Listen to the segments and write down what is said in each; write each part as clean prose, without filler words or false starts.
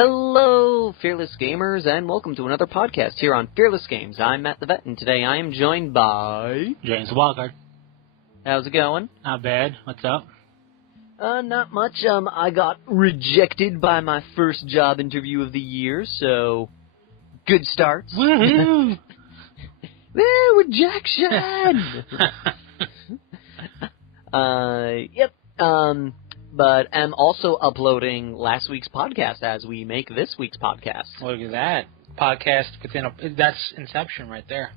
Hello, Fearless Gamers, and welcome to another podcast here on Fearless Games. I'm Matt the Vet, and today I am joined by... James Walker. How's it going? Not bad. What's up? Not much. I got rejected by my first job interview of the year, so... Good starts. Woohoo! Woo, rejection! Yep. But I'm also uploading last week's podcast as we make this week's podcast. Look at that. Podcast within a... That's Inception right there.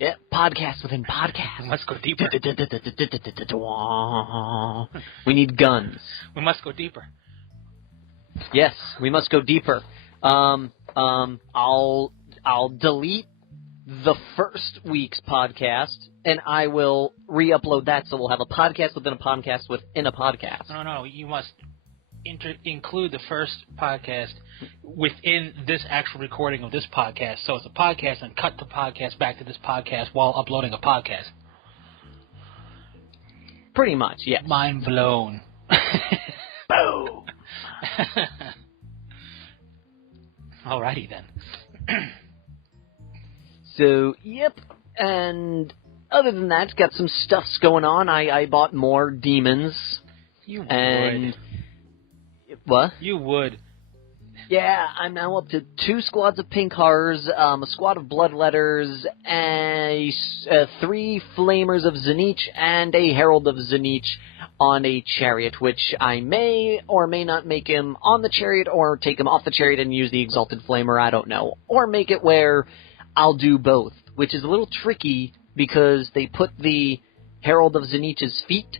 Yeah, podcast within podcast. Let's go deeper. We need guns. We must go deeper. Yes, we must go deeper. I'll delete the first week's podcast, and I will re-upload that, so we'll have a podcast within a podcast within a podcast. No, you must include the first podcast within this actual recording of this podcast. So it's a podcast, and cut the podcast back to this podcast while uploading a podcast. Pretty much, yes. Mind blown. Boom! Alrighty then. So, yep, and other than that, got some stuffs going on. I bought more demons. You and... would. What? You would. Yeah, I'm now up to 2 squads of pink horrors, a squad of bloodletters, and 3 flamers of Zenich, and a herald of Zenich on a chariot, which I may or may not make him on the chariot, or take him off the chariot and use the exalted flamer, I don't know. Or make it where I'll do both, which is a little tricky because they put the herald of Zenich's feet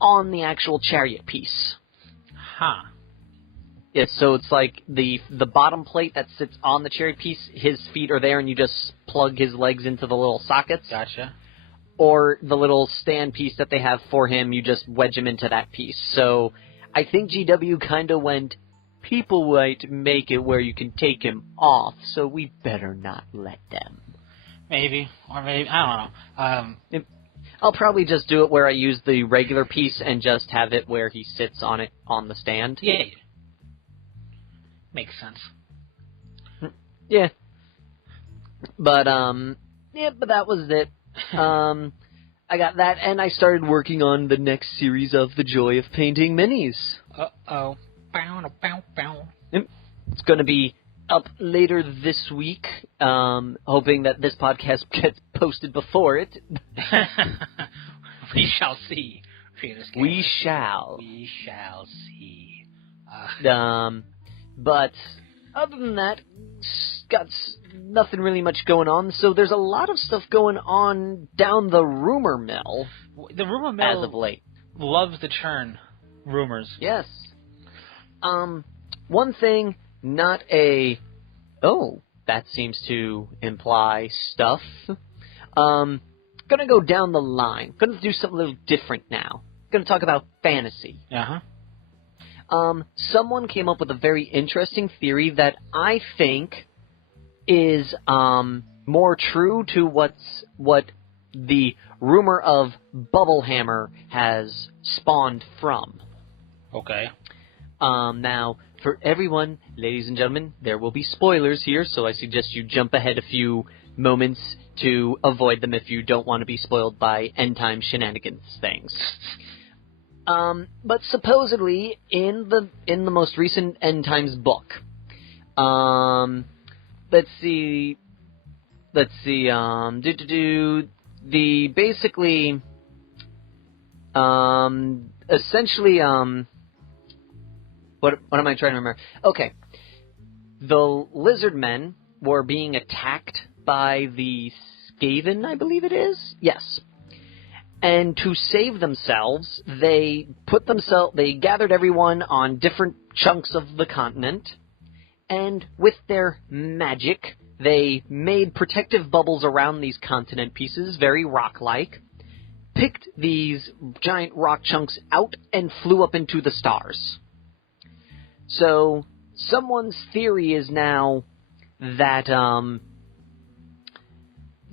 on the actual chariot piece. Huh. Yeah, so it's like the bottom plate that sits on the chariot piece, his feet are there, and you just plug his legs into the little sockets. Gotcha. Or the little stand piece that they have for him, you just wedge him into that piece. So I think GW kind of went, people might make it where you can take him off, so we better not let them. Maybe. Or maybe, I don't know. I'll probably just do it where I use the regular piece and just have it where he sits on it on the stand. Yeah. Makes sense. Yeah. But that was it. I got that, and I started working on the next series of The Joy of Painting Minis. Uh-oh. Bow, bow, bow. It's going to be up later this week, hoping that this podcast gets posted before it. We shall see. We shall. We shall see. But other than that, got nothing really much going on. So there's a lot of stuff going on down the rumor mill. The rumor mill as of late loves to churn rumors. Yes. One thing, not a... Oh, that seems to imply stuff. Gonna go down the line. Gonna do something a little different now. Gonna talk about fantasy. Uh-huh. Someone came up with a very interesting theory that I think is, more true to what the rumor of Bubblehammer has spawned from. Okay. Now, for everyone, ladies and gentlemen, there will be spoilers here, so I suggest you jump ahead a few moments to avoid them if you don't want to be spoiled by end-time shenanigans things. But supposedly, in the most recent End Times book, essentially, what am I trying to remember? Okay. The lizard men were being attacked by the Skaven, I believe it is? Yes. And to save themselves, they gathered everyone on different chunks of the continent, and with their magic, they made protective bubbles around these continent pieces, very rock-like, picked these giant rock chunks out, and flew up into the stars. So, someone's theory is now that,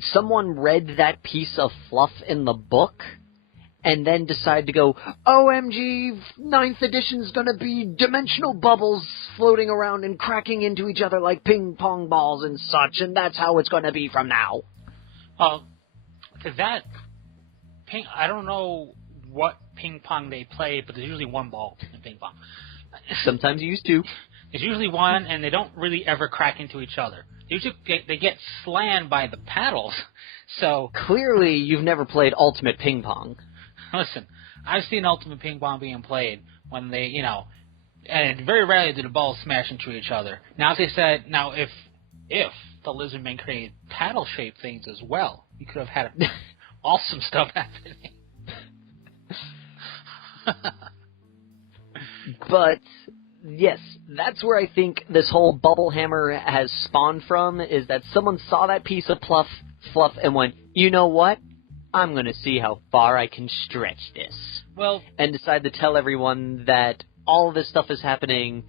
someone read that piece of fluff in the book and then decide to go, OMG, 9th edition's gonna be dimensional bubbles floating around and cracking into each other like ping pong balls and such, and that's how it's gonna be from now. Well, to that, I don't know what ping pong they play, but there's usually one ball in ping pong. Sometimes you use two. There's usually one, and they don't really ever crack into each other. They get slammed by the paddles, so... Clearly, you've never played Ultimate Ping Pong. Listen, I've seen Ultimate Ping Pong being played when they, and very rarely do the balls smash into each other. Now, if the Lizardmen created paddle-shaped things as well, you could have had awesome stuff happening. But, yes, that's where I think this whole Bubblehammer has spawned from, is that someone saw that piece of fluff and went, you know what? I'm going to see how far I can stretch this. Well, and decide to tell everyone that all of this stuff is happening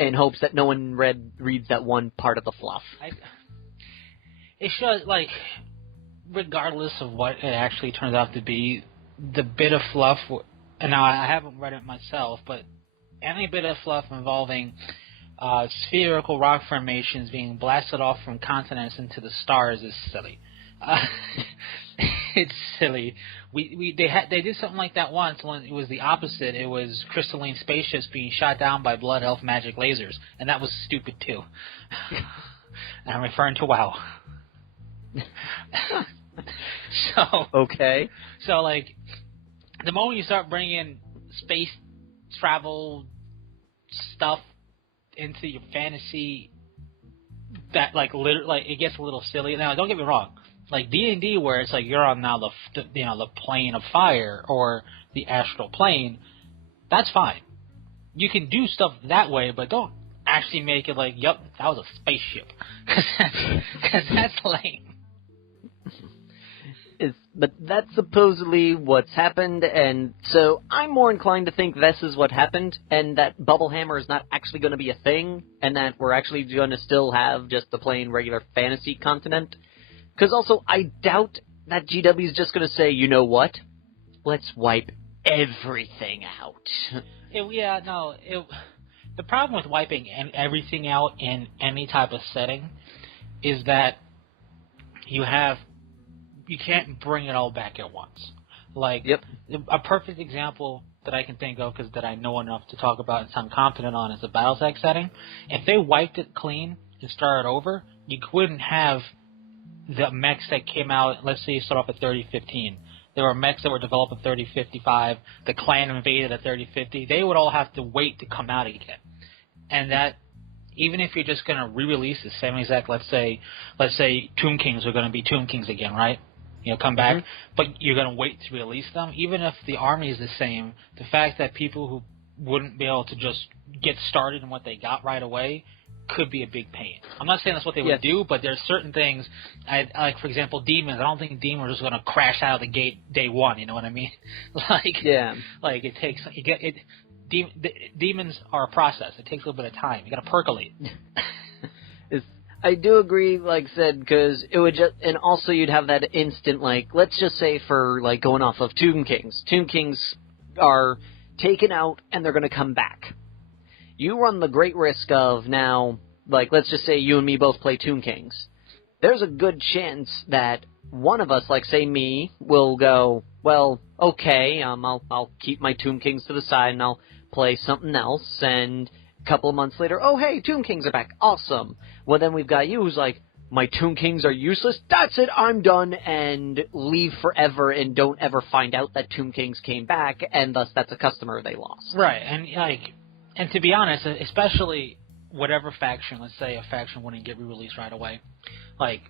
in hopes that no one reads that one part of the fluff. It should, regardless of what it actually turns out to be, the bit of fluff, and now I haven't read it myself, but any bit of fluff involving spherical rock formations being blasted off from continents into the stars is silly. It's silly. They did something like that once when it was the opposite. It was crystalline spaceships being shot down by blood elf magic lasers, and that was stupid too. And I'm referring to WoW. Okay. So the moment you start bringing space travel stuff into your fantasy, that it gets a little silly. Now, don't get me wrong. Like D&D, where it's like you're on now the plane of fire or the astral plane, that's fine. You can do stuff that way, but don't actually make it like, yep, that was a spaceship, because that's lame. But that's supposedly what's happened, and so I'm more inclined to think this is what happened, and that Bubblehammer is not actually going to be a thing, and that we're actually going to still have just the plain regular fantasy continent. Because also, I doubt that GW is just going to say, you know what? Let's wipe everything out. The problem with wiping everything out in any type of setting is that you can't bring it all back at once. A perfect example that I can think of, because that I know enough to talk about and sound confident on, is the Battletech setting. If they wiped it clean and started over, you couldn't have the mechs that came out. Let's say you start off at 3015. There were mechs that were developed at 3055. The clan invaded at 3050. They would all have to wait to come out again. And that, even if you're just going to re-release the same exact, let's say Tomb Kings are going to be Tomb Kings again, right? Come back, but you're going to wait to release them. Even if the army is the same, the fact that people who wouldn't be able to just get started in what they got right away could be a big pain. I'm not saying that's what they would do, but there's certain things, like for example, demons. I don't think demons are just going to crash out of the gate day one. You know what I mean? It takes demons are a process. It takes a little bit of time. You got to percolate. I do agree, like I said, because it would just, and also you'd have that instant, let's just say for, going off of Tomb Kings. Tomb Kings are taken out and they're going to come back. You run the great risk of now, let's just say you and me both play Tomb Kings. There's a good chance that one of us, say me, will go, well, okay, I'll keep my Tomb Kings to the side and I'll play something else, and a couple of months later, oh, hey, Tomb Kings are back. Awesome. Well, then we've got you who's like, my Tomb Kings are useless. That's it. I'm done. And leave forever and don't ever find out that Tomb Kings came back, and thus that's a customer they lost. Right. And to be honest, especially whatever faction, let's say a faction wouldn't get re-released right away. I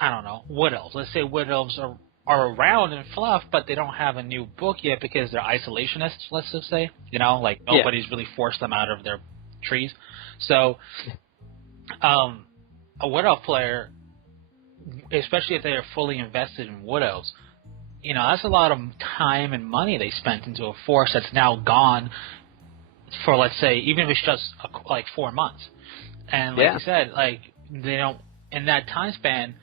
don't know, Wood Elves. Let's Wood Elves are around in fluff, but they don't have a new book yet because they're isolationists, let's just say. Nobody's really forced them out of their trees. So, a Wood Elf player, especially if they are fully invested in Wood Elves, that's a lot of time and money they spent into a force that's now gone for, let's say, even if it's just 4 months. And you said, they don't, in that time span,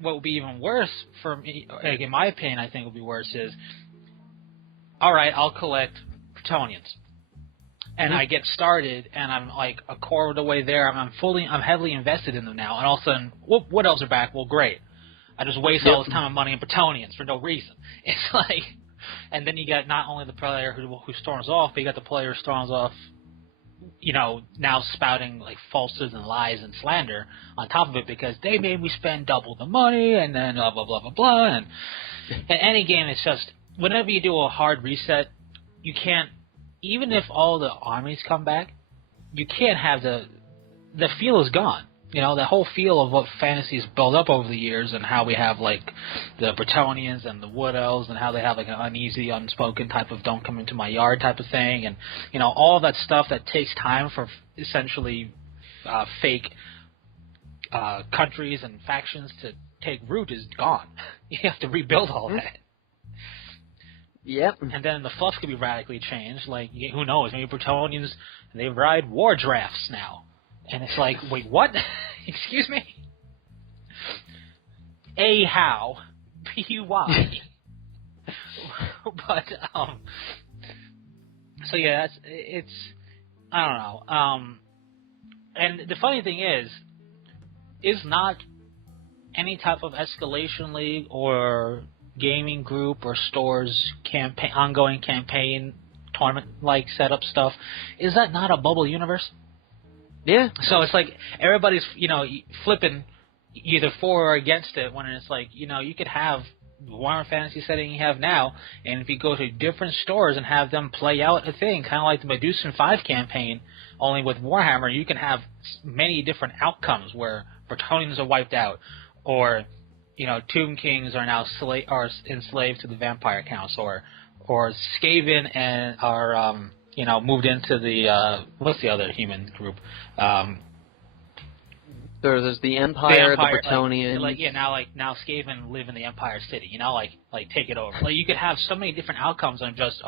what would be even worse for me, in my opinion, I think would be worse is all right, I'll collect Bretonians. And I get started, and I'm like a quarter of the way there. I'm heavily invested in them now. And all of a sudden, whoop, what else are back? Well, great. I just waste all this time and money in Bretonians for no reason. It's like, and then you got not only the player who storms off, but you got the player who storms off, now spouting like falsehoods and lies and slander on top of it because they made me spend double the money, and then blah blah blah blah blah. And in any game, it's just whenever you do a hard reset, you can't. Even if all the armies come back, you can't have the feel is gone. The whole feel of what fantasy's built up over the years and how we have, like, the Bretonians and the Wood Elves and how they have, like, an uneasy, unspoken type of don't come into my yard type of thing. And, all that stuff that takes time for essentially fake countries and factions to take root is gone. You have to rebuild all that. Yep. And then the fluff could be radically changed. Like, who knows? Maybe Bretonians, they ride war drafts now. And it's like, wait, what? Excuse me? A, how? B, why? But, so yeah, it's, I don't know. And the funny thing is not any type of escalation league or gaming group or stores ongoing campaign tournament like setup stuff, is that not a bubble universe? Yeah. So it's like everybody's flipping either for or against it when it's like you could have the Warhammer fantasy setting you have now, and if you go to different stores and have them play out a thing kind of like the Medusan 5 campaign, only with Warhammer, you can have many different outcomes where Bretonians are wiped out, or Tomb Kings are now enslaved to the Vampire Counts, or Skaven and are moved into the what's the other human group? There's the Empire, the Bretonians. Now Skaven live in the Empire City. Like take it over. Like you could have so many different outcomes on just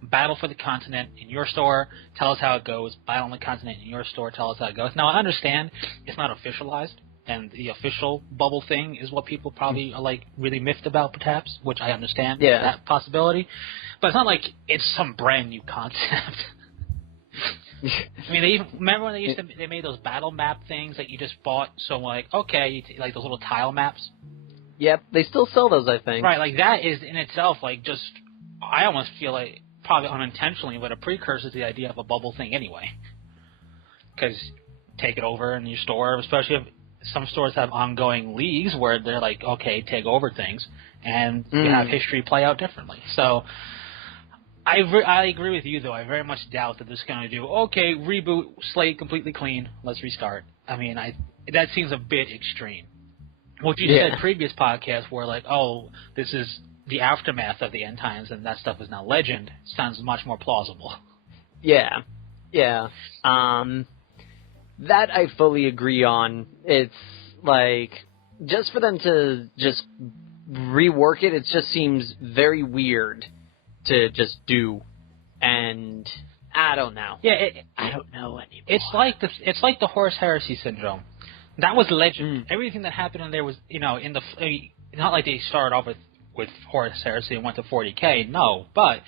battle for the continent in your store. Tell us how it goes. Battle on the continent in your store. Tell us how it goes. Now I understand it's not officialized. And the official bubble thing is what people probably are like really miffed about, perhaps, which I understand that possibility. But it's not like it's some brand new concept. I mean, remember when they made those battle map things that you just bought? So like, like those little tile maps. Yep, they still sell those, I think. Right, like that is in itself like just. I almost feel like probably unintentionally, but a precursor to the idea of a bubble thing anyway. Because take it over in your store, especially if. Some stores have ongoing leagues where they're like, take over things, and you have history play out differently. So I agree with you, though. I very much doubt that this is going to do, reboot, slate completely clean, let's restart. I mean, that seems a bit extreme. What you said previous podcasts were like, this is the aftermath of the end times, and that stuff is now legend, sounds much more plausible. Yeah. That I fully agree on. It's like, just for them to just rework it, it just seems very weird to just do. And I don't know. Yeah, I don't know anymore. It's like the Horus Heresy syndrome. That was legend. Everything that happened in there was, not like they started off with Horus Heresy and went to 40K. No, but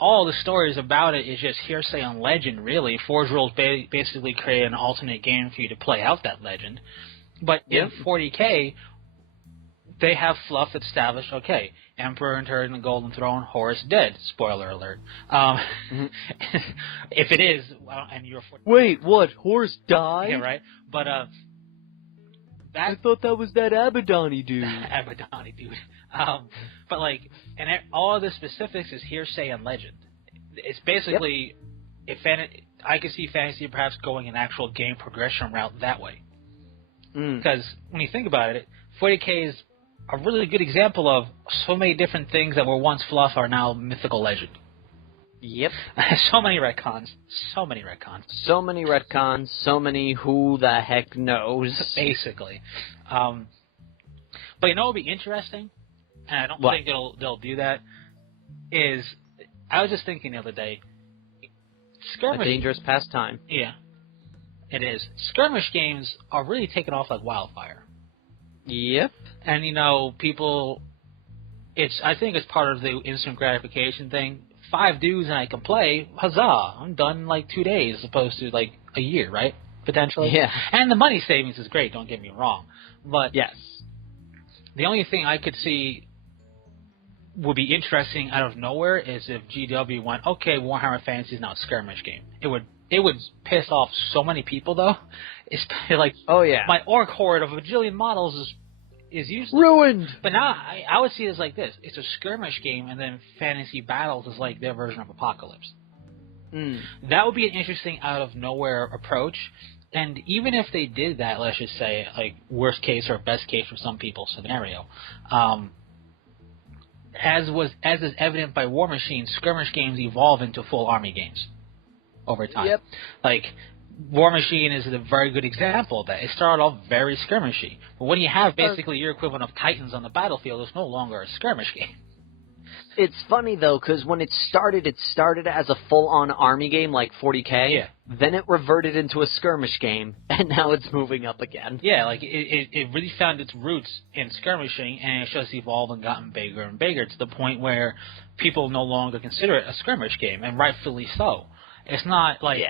all the stories about it is just hearsay and legend, really. Forge Rules basically create an alternate game for you to play out that legend. But in 40K, they have fluff that established, Emperor interred in the Golden Throne, Horus dead. Spoiler alert. If it is, and you're... Wait, what? Horus died? Yeah, right. But, I thought that was that Abaddon dude. Abaddon dude. But and all of the specifics is hearsay and legend. It's basically, I could see fantasy perhaps going an actual game progression route that way. Because when you think about it, 40K is a really good example of so many different things that were once fluff are now mythical legend. Yep. So many retcons. So many who the heck knows. Basically. But what would be interesting, and I don't think they'll do that, is, I was just thinking the other day, skirmish... A dangerous pastime. Yeah, it is. Skirmish games are really taking off like wildfire. Yep. And, people I think it's part of the instant gratification thing. 5 dudes and I can play. Huzzah! I'm done in like 2 days, as opposed to like a year, right? Potentially. Yeah. And the money savings is great. Don't get me wrong, but yes, the only thing I could see would be interesting out of nowhere is if GW went, okay, Warhammer Fantasy is now a skirmish game. It would piss off so many people though. It's like, oh yeah, my orc horde of a bajillion models is useless. Ruined. But now I would see it as like this: it's a skirmish game, and then Fantasy Battles is like their version of Apocalypse. That would be an interesting out of nowhere approach. And even if they did that, let's just say, like, worst case or best case for some people scenario, as is evident by War Machine, skirmish games evolve into full army games over time. Yep. Like, War Machine is a very good example of that. It started off very skirmishy, but when you have basically your equivalent of Titans on the battlefield, it's no longer a skirmish game. It's funny, though, because when it started as a full-on army game like 40K. Yeah. Then it reverted into a skirmish game, and now it's moving up again. Yeah, like, it really found its roots in skirmishing, and it's just evolved and gotten bigger and bigger to the point where people no longer consider it a skirmish game, and rightfully so. It's not like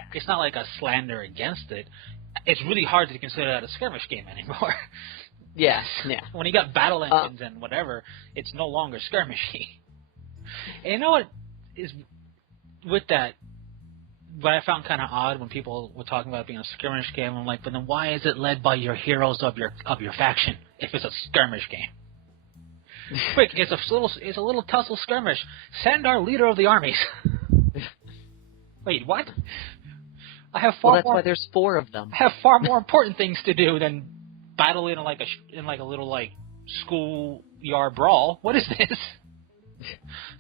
a slander against it. It's really hard to consider that a skirmish game anymore. Yes, yeah. When you got battle engines and whatever, it's no longer skirmishy. And you know what is with that? What I found kind of odd when people were talking about it being a skirmish game, I'm like, but then why is it led by your heroes of your faction if it's a skirmish game? Quick, it's a little tussle skirmish. Send our leader of the armies. Wait, what? That's why there's 4 of them. I have far more important things to do than battle in like a little like schoolyard brawl. What is this?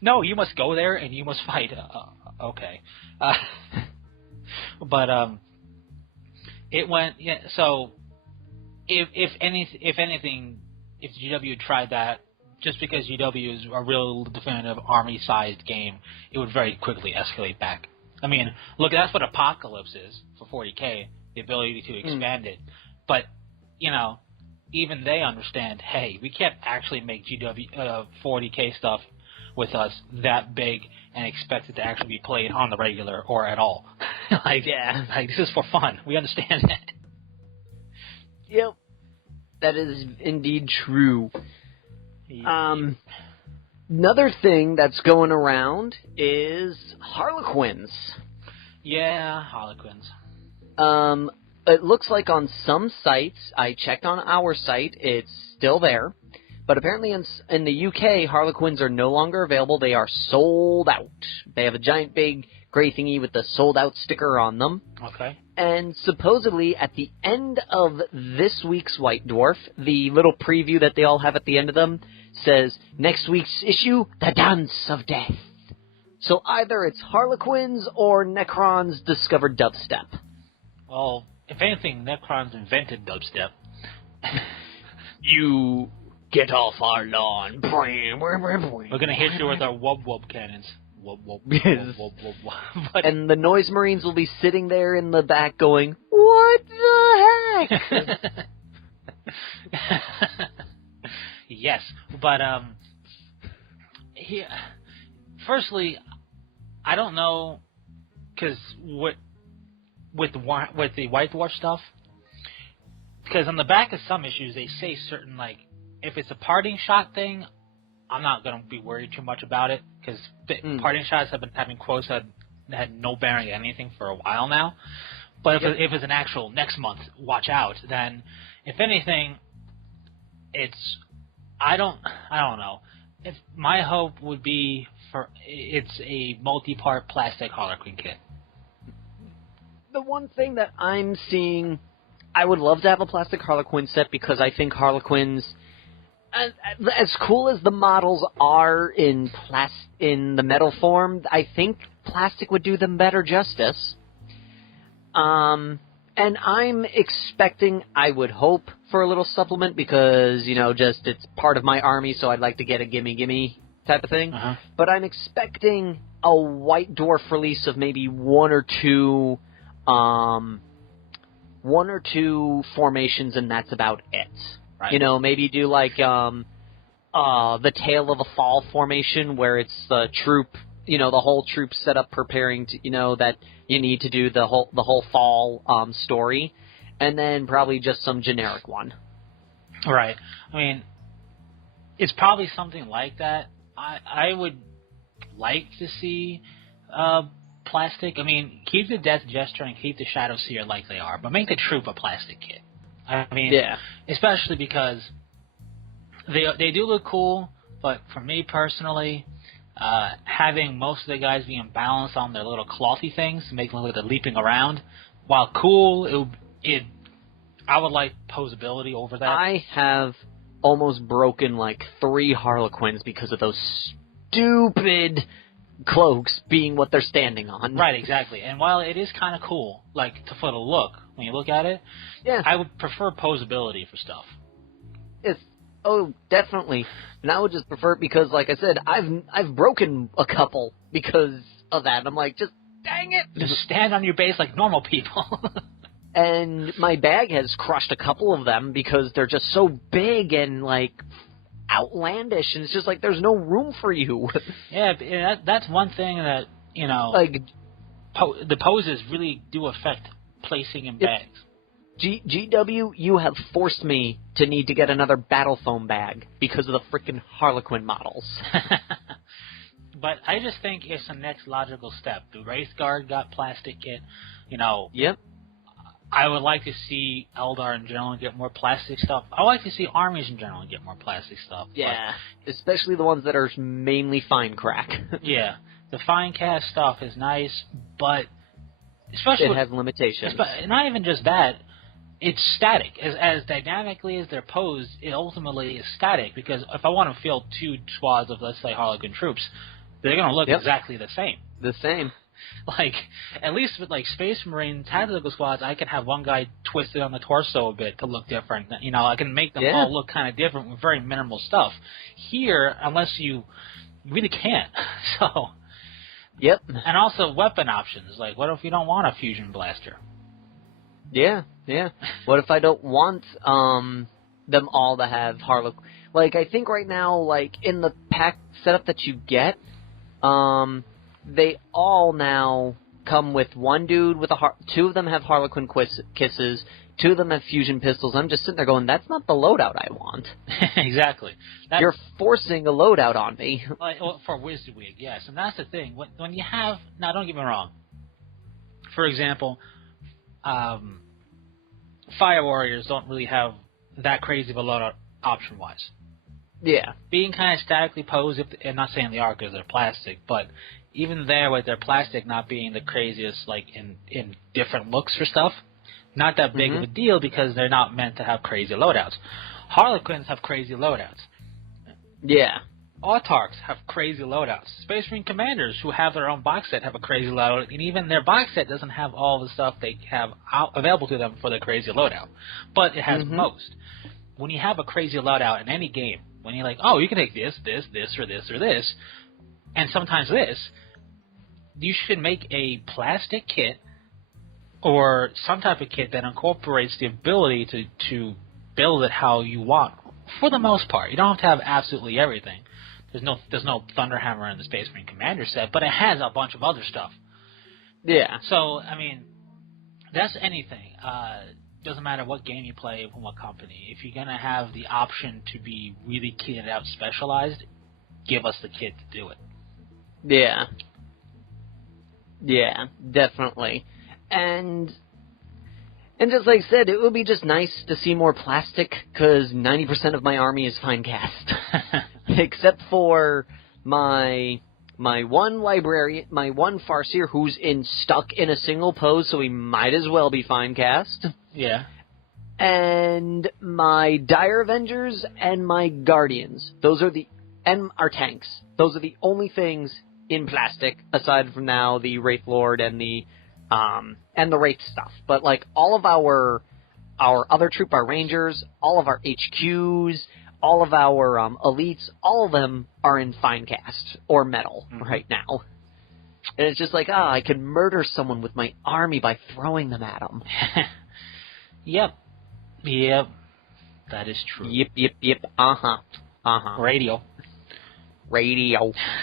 No, you must go there and you must fight. Okay, but it went. Yeah. So if anything, if GW tried that, just because GW is a real definitive army-sized game, it would very quickly escalate back. I mean, look, that's what Apocalypse is for 40K, the ability to expand it. But, you know, even they understand, hey, we can't actually make GW 40K stuff with us that big and expect it to actually be played on the regular or at all. Like this is for fun. We understand that. Yep. That is indeed true. Another thing that's going around is Harlequins. Yeah, Harlequins. It looks like on some sites, I checked on our site, it's still there. But apparently in the UK, Harlequins are no longer available. They are sold out. They have a giant big gray thingy with the sold out sticker on them. Okay. And supposedly at the end of this week's White Dwarf, the little preview that they all have at the end of them says, next week's issue, The Dance of Death. So either it's Harlequins or Necrons discovered dubstep. Well, if anything, Necrons invented dubstep. You get off our lawn. We're going to hit you with our wub-wub cannons. Wub-wub, wub-wub, wub-wub. And the Noise Marines will be sitting there in the back going, what the heck? Yes, but firstly, I don't know, because with the White Dwarf stuff, because on the back of some issues they say certain, like, if it's a parting shot thing, I'm not going to be worried too much about it, because parting shots have been having quotes that had no bearing on anything for a while now. But if it's an actual next month, watch out, then if anything, I don't know. If my hope would be it's a multi-part plastic Harlequin kit. The one thing that I'm seeing, I would love to have a plastic Harlequin set because I think Harlequins, as cool as the models are in the metal form, I think plastic would do them better justice. And I'm expecting, I would hope, for a little supplement because, you know, just it's part of my army, so I'd like to get a gimme type of thing. Uh-huh. But I'm expecting a White Dwarf release of maybe one or two formations, and that's about it. Right. You know, maybe do like the tail of a fall formation where it's the troop, the whole troop set up preparing to, that you need to do the whole fall story, and then probably just some generic one. Right. I mean, it's probably something like that. I would like to see plastic. I mean, keep the Death Jester and keep the Shadow Seer like they are, but make the troop a plastic kit. I mean, yeah. Especially because they do look cool, but for me personally, having most of the guys being balanced on their little clothy things to make them look like they're leaping around, while cool, I would like posability over that. I have almost broken like 3 Harlequins because of those stupid cloaks being what they're standing on. Right, exactly. And while it is kind of cool, like for the look, when you look at it, yeah, I would prefer posability for stuff. Definitely. And I would just prefer it because, like I said, I've broken a couple because of that. I'm like, just dang it, just stand on your base like normal people. And my bag has crushed a couple of them because they're just so big and, like, outlandish, and it's just like there's no room for you. Yeah, that's one thing that, like, the poses really do affect placing in bags. GW, you have forced me to need to get another battle foam bag because of the freaking Harlequin models. But I just think it's the next logical step. The Wraith Guard got plastic kit, Yep. I would like to see Eldar in general get more plastic stuff. I would like to see armies in general get more plastic stuff. Yeah, especially the ones that are mainly fine crack. Yeah, the fine cast stuff is nice, but especially it has limitations. Not even just that, it's static. As dynamically as they're posed, it ultimately is static, because if I want to field 2 squads of, let's say, Harlequin troops, they're going to look exactly the same. The same. Like, at least with, like, Space Marine tactical squads, I can have one guy twisted on the torso a bit to look different. I can make them all look kind of different with very minimal stuff. Here, unless you really can't. So. Yep. And also weapon options. Like, what if you don't want a fusion blaster? Yeah. What if I don't want them all to have Harlequin? Like, I think right now, like, in the pack setup that you get, they all now come with one dude with 2 of them have Harlequin kisses, 2 of them have fusion pistols. I'm just sitting there going, that's not the loadout I want. Exactly. You're forcing a loadout on me. Well, for WYSIWYG, yes. And that's the thing. When you have... Now, don't get me wrong. For example, Fire Warriors don't really have that crazy of a loadout option-wise. Yeah. Being kind of statically posed, and not saying they are because they're plastic, but even there with their plastic not being the craziest, like, in different looks for stuff, not that big of a deal because they're not meant to have crazy loadouts. Harlequins have crazy loadouts. Yeah. Autarchs have crazy loadouts. Space Marine Commanders, who have their own box set, have a crazy loadout, and even their box set doesn't have all the stuff they have available to them for their crazy loadout. But it has most. When you have a crazy loadout in any game, when you're like, oh, you can take this, or this, and sometimes this, you should make a plastic kit or some type of kit that incorporates the ability to build it how you want, for the most part. You don't have to have absolutely everything. There's no Thunderhammer in the Space Marine Commander set, but it has a bunch of other stuff. Yeah. So, I mean, that's anything. Doesn't matter what game you play from what company. If you're going to have the option to be really kitted out specialized, give us the kit to do it. Yeah. Yeah, definitely. And just like I said, it would be just nice to see more plastic, because 90% of my army is fine cast. Except for my one librarian, my one Farseer who's stuck in a single pose, so he might as well be fine cast. Yeah. And my Dire Avengers and my Guardians. And our tanks. Those are the only things in plastic, aside from now the Wraith Lord and the Wraith stuff. But like all of our other troop, our Rangers, all of our HQs, all of our elites, all of them are in fine cast or metal right now. And it's just like, I could murder someone with my army by throwing them at them. Yep. That is true. Yep. Uh-huh. Uh-huh. Radio.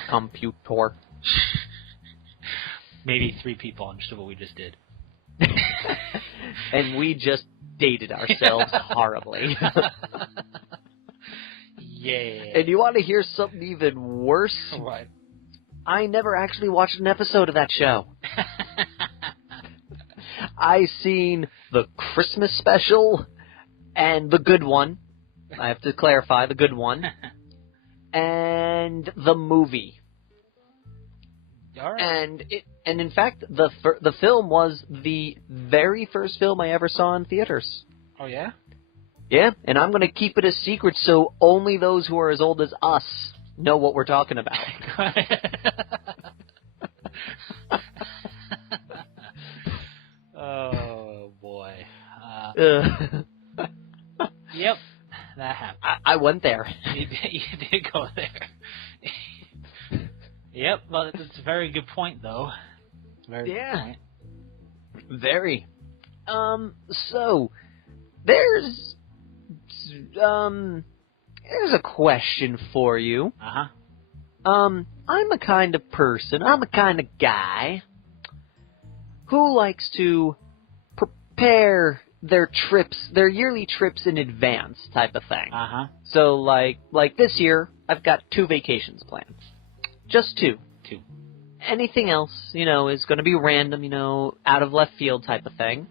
Computer. Maybe 3 people understood what we just did. And we just dated ourselves horribly. Yeah. And you want to hear something even worse? What? I never actually watched an episode of that show. I seen the Christmas special and the good one. I have to clarify, the good one. And the movie. All right. And in fact, the film was the very first film I ever saw in theaters. Oh, yeah? Yeah, and I'm going to keep it a secret so only those who are as old as us know what we're talking about. Oh, boy. Yep, that happened. I went there. You did go there. Yep, well, that's a very good point, though. Very good point. Very. So, there's a question for you. Uh-huh. I'm a kind of person, I'm a kind of guy who likes to prepare their trips, their yearly trips in advance type of thing. Uh-huh. So, like this year, I've got 2 vacations planned. Just 2. 2. Anything else, is going to be random, out of left field type of thing.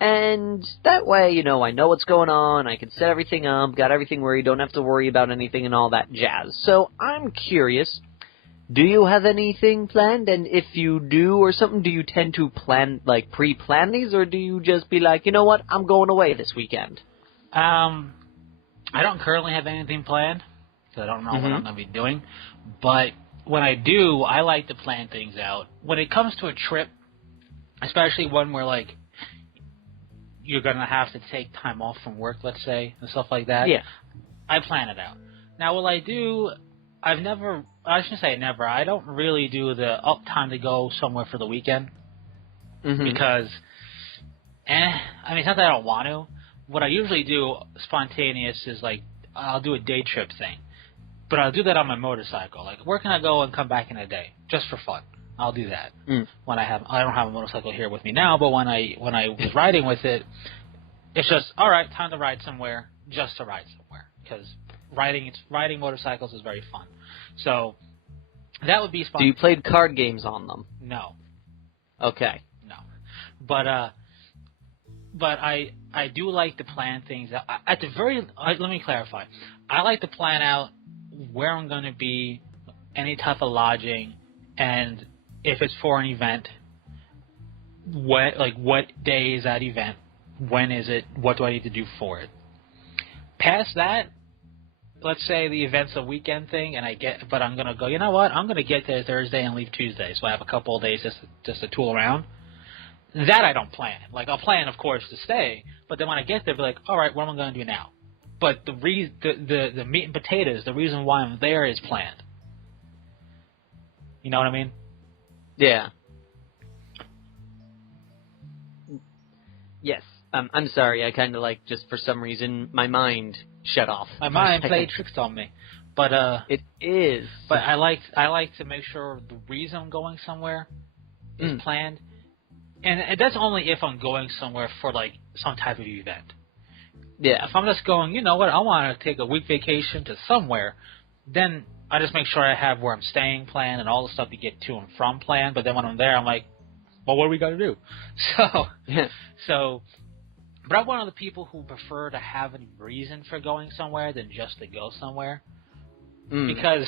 And that way, I know what's going on, I can set everything up, got everything where you don't have to worry about anything and all that jazz. So, I'm curious, do you have anything planned? And if you do or something, do you tend to pre-plan these, or do you just be like, you know what, I'm going away this weekend? I don't currently have anything planned, so I don't know what I'm going to be doing. But when I do, I like to plan things out. When it comes to a trip, especially one where, you're going to have to take time off from work, let's say, and stuff like that, I plan it out. Now, will I do... I shouldn't say never. I don't really do the time to go somewhere for the weekend because, it's not that I don't want to. What I usually do spontaneous is I'll do a day trip thing, but I'll do that on my motorcycle. Where can I go and come back in a day just for fun? I'll do that when I don't have a motorcycle here with me now, but when I was riding with it, it's just all right. Time to ride somewhere, just to ride somewhere because riding motorcycles is very fun. So that would be fun. Do you play card games on them? No. Okay. No. But I do like to plan things out. Let me clarify. I like to plan out where I'm going to be, any type of lodging, and if it's for an event, what day is that event? When is it? What do I need to do for it? Past that, let's say the event's a weekend thing, but I'm gonna go. You know what? I'm gonna get there Thursday and leave Tuesday, so I have a couple of days just to tool around. That I don't plan. I'll plan, of course, to stay, but then when I get there, I'll be like, all right, what am I gonna do now? But the meat and potatoes, the reason why I'm there is planned. You know what I mean? Yeah. Yes. I'm sorry. I kind of just for some reason my mind shut off. My mind played tricks on me, but it is. But I like to make sure the reason I'm going somewhere is planned, and that's only if I'm going somewhere for some type of event. Yeah. If I'm just going, you know what, I want to take a week vacation to somewhere, then I just make sure I have where I'm staying planned and all the stuff to get to and from planned. But then when I'm there, I'm like, well, what do we got to do? But I'm one of the people who prefer to have a reason for going somewhere than just to go somewhere. Because,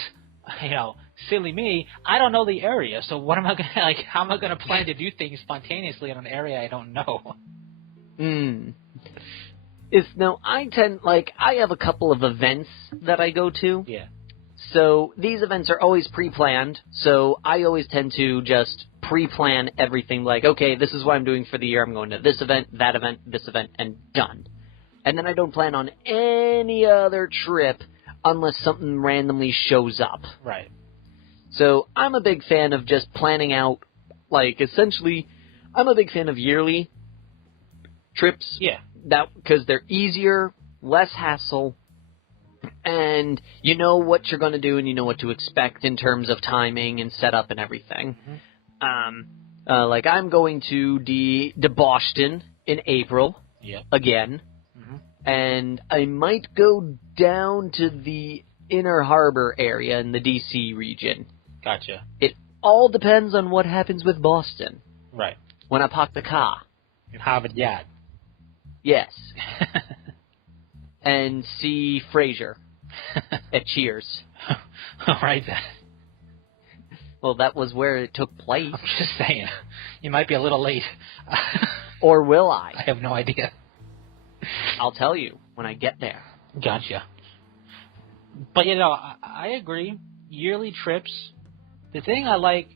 silly me, I don't know the area. So what am I going to, how am I going to plan to do things spontaneously in an area I don't know? I have a couple of events that I go to. Yeah. So these events are always pre-planned, so I always tend to just pre-plan everything okay, this is what I'm doing for the year. I'm going to this event, this event, and done. And then I don't plan on any other trip unless something randomly shows up. Right. So I'm a big fan of just planning out, essentially, I'm a big fan of yearly trips. Yeah. Because they're easier, less hassle, and you know what you're going to do and you know what to expect in terms of timing and setup and everything. Like I'm going to Boston in April again, and I might go down to the Inner Harbor area in the D.C. region. Gotcha. It all depends on what happens with Boston. Right. When I park the car. In Harvard Yard. Yes. And see Frasier at Cheers. All right then. Well, that was where it took place. I'm just saying. You might be a little late. Or will I? I have no idea. I'll tell you when I get there. Gotcha. But, you know, I agree. Yearly trips. The thing I like...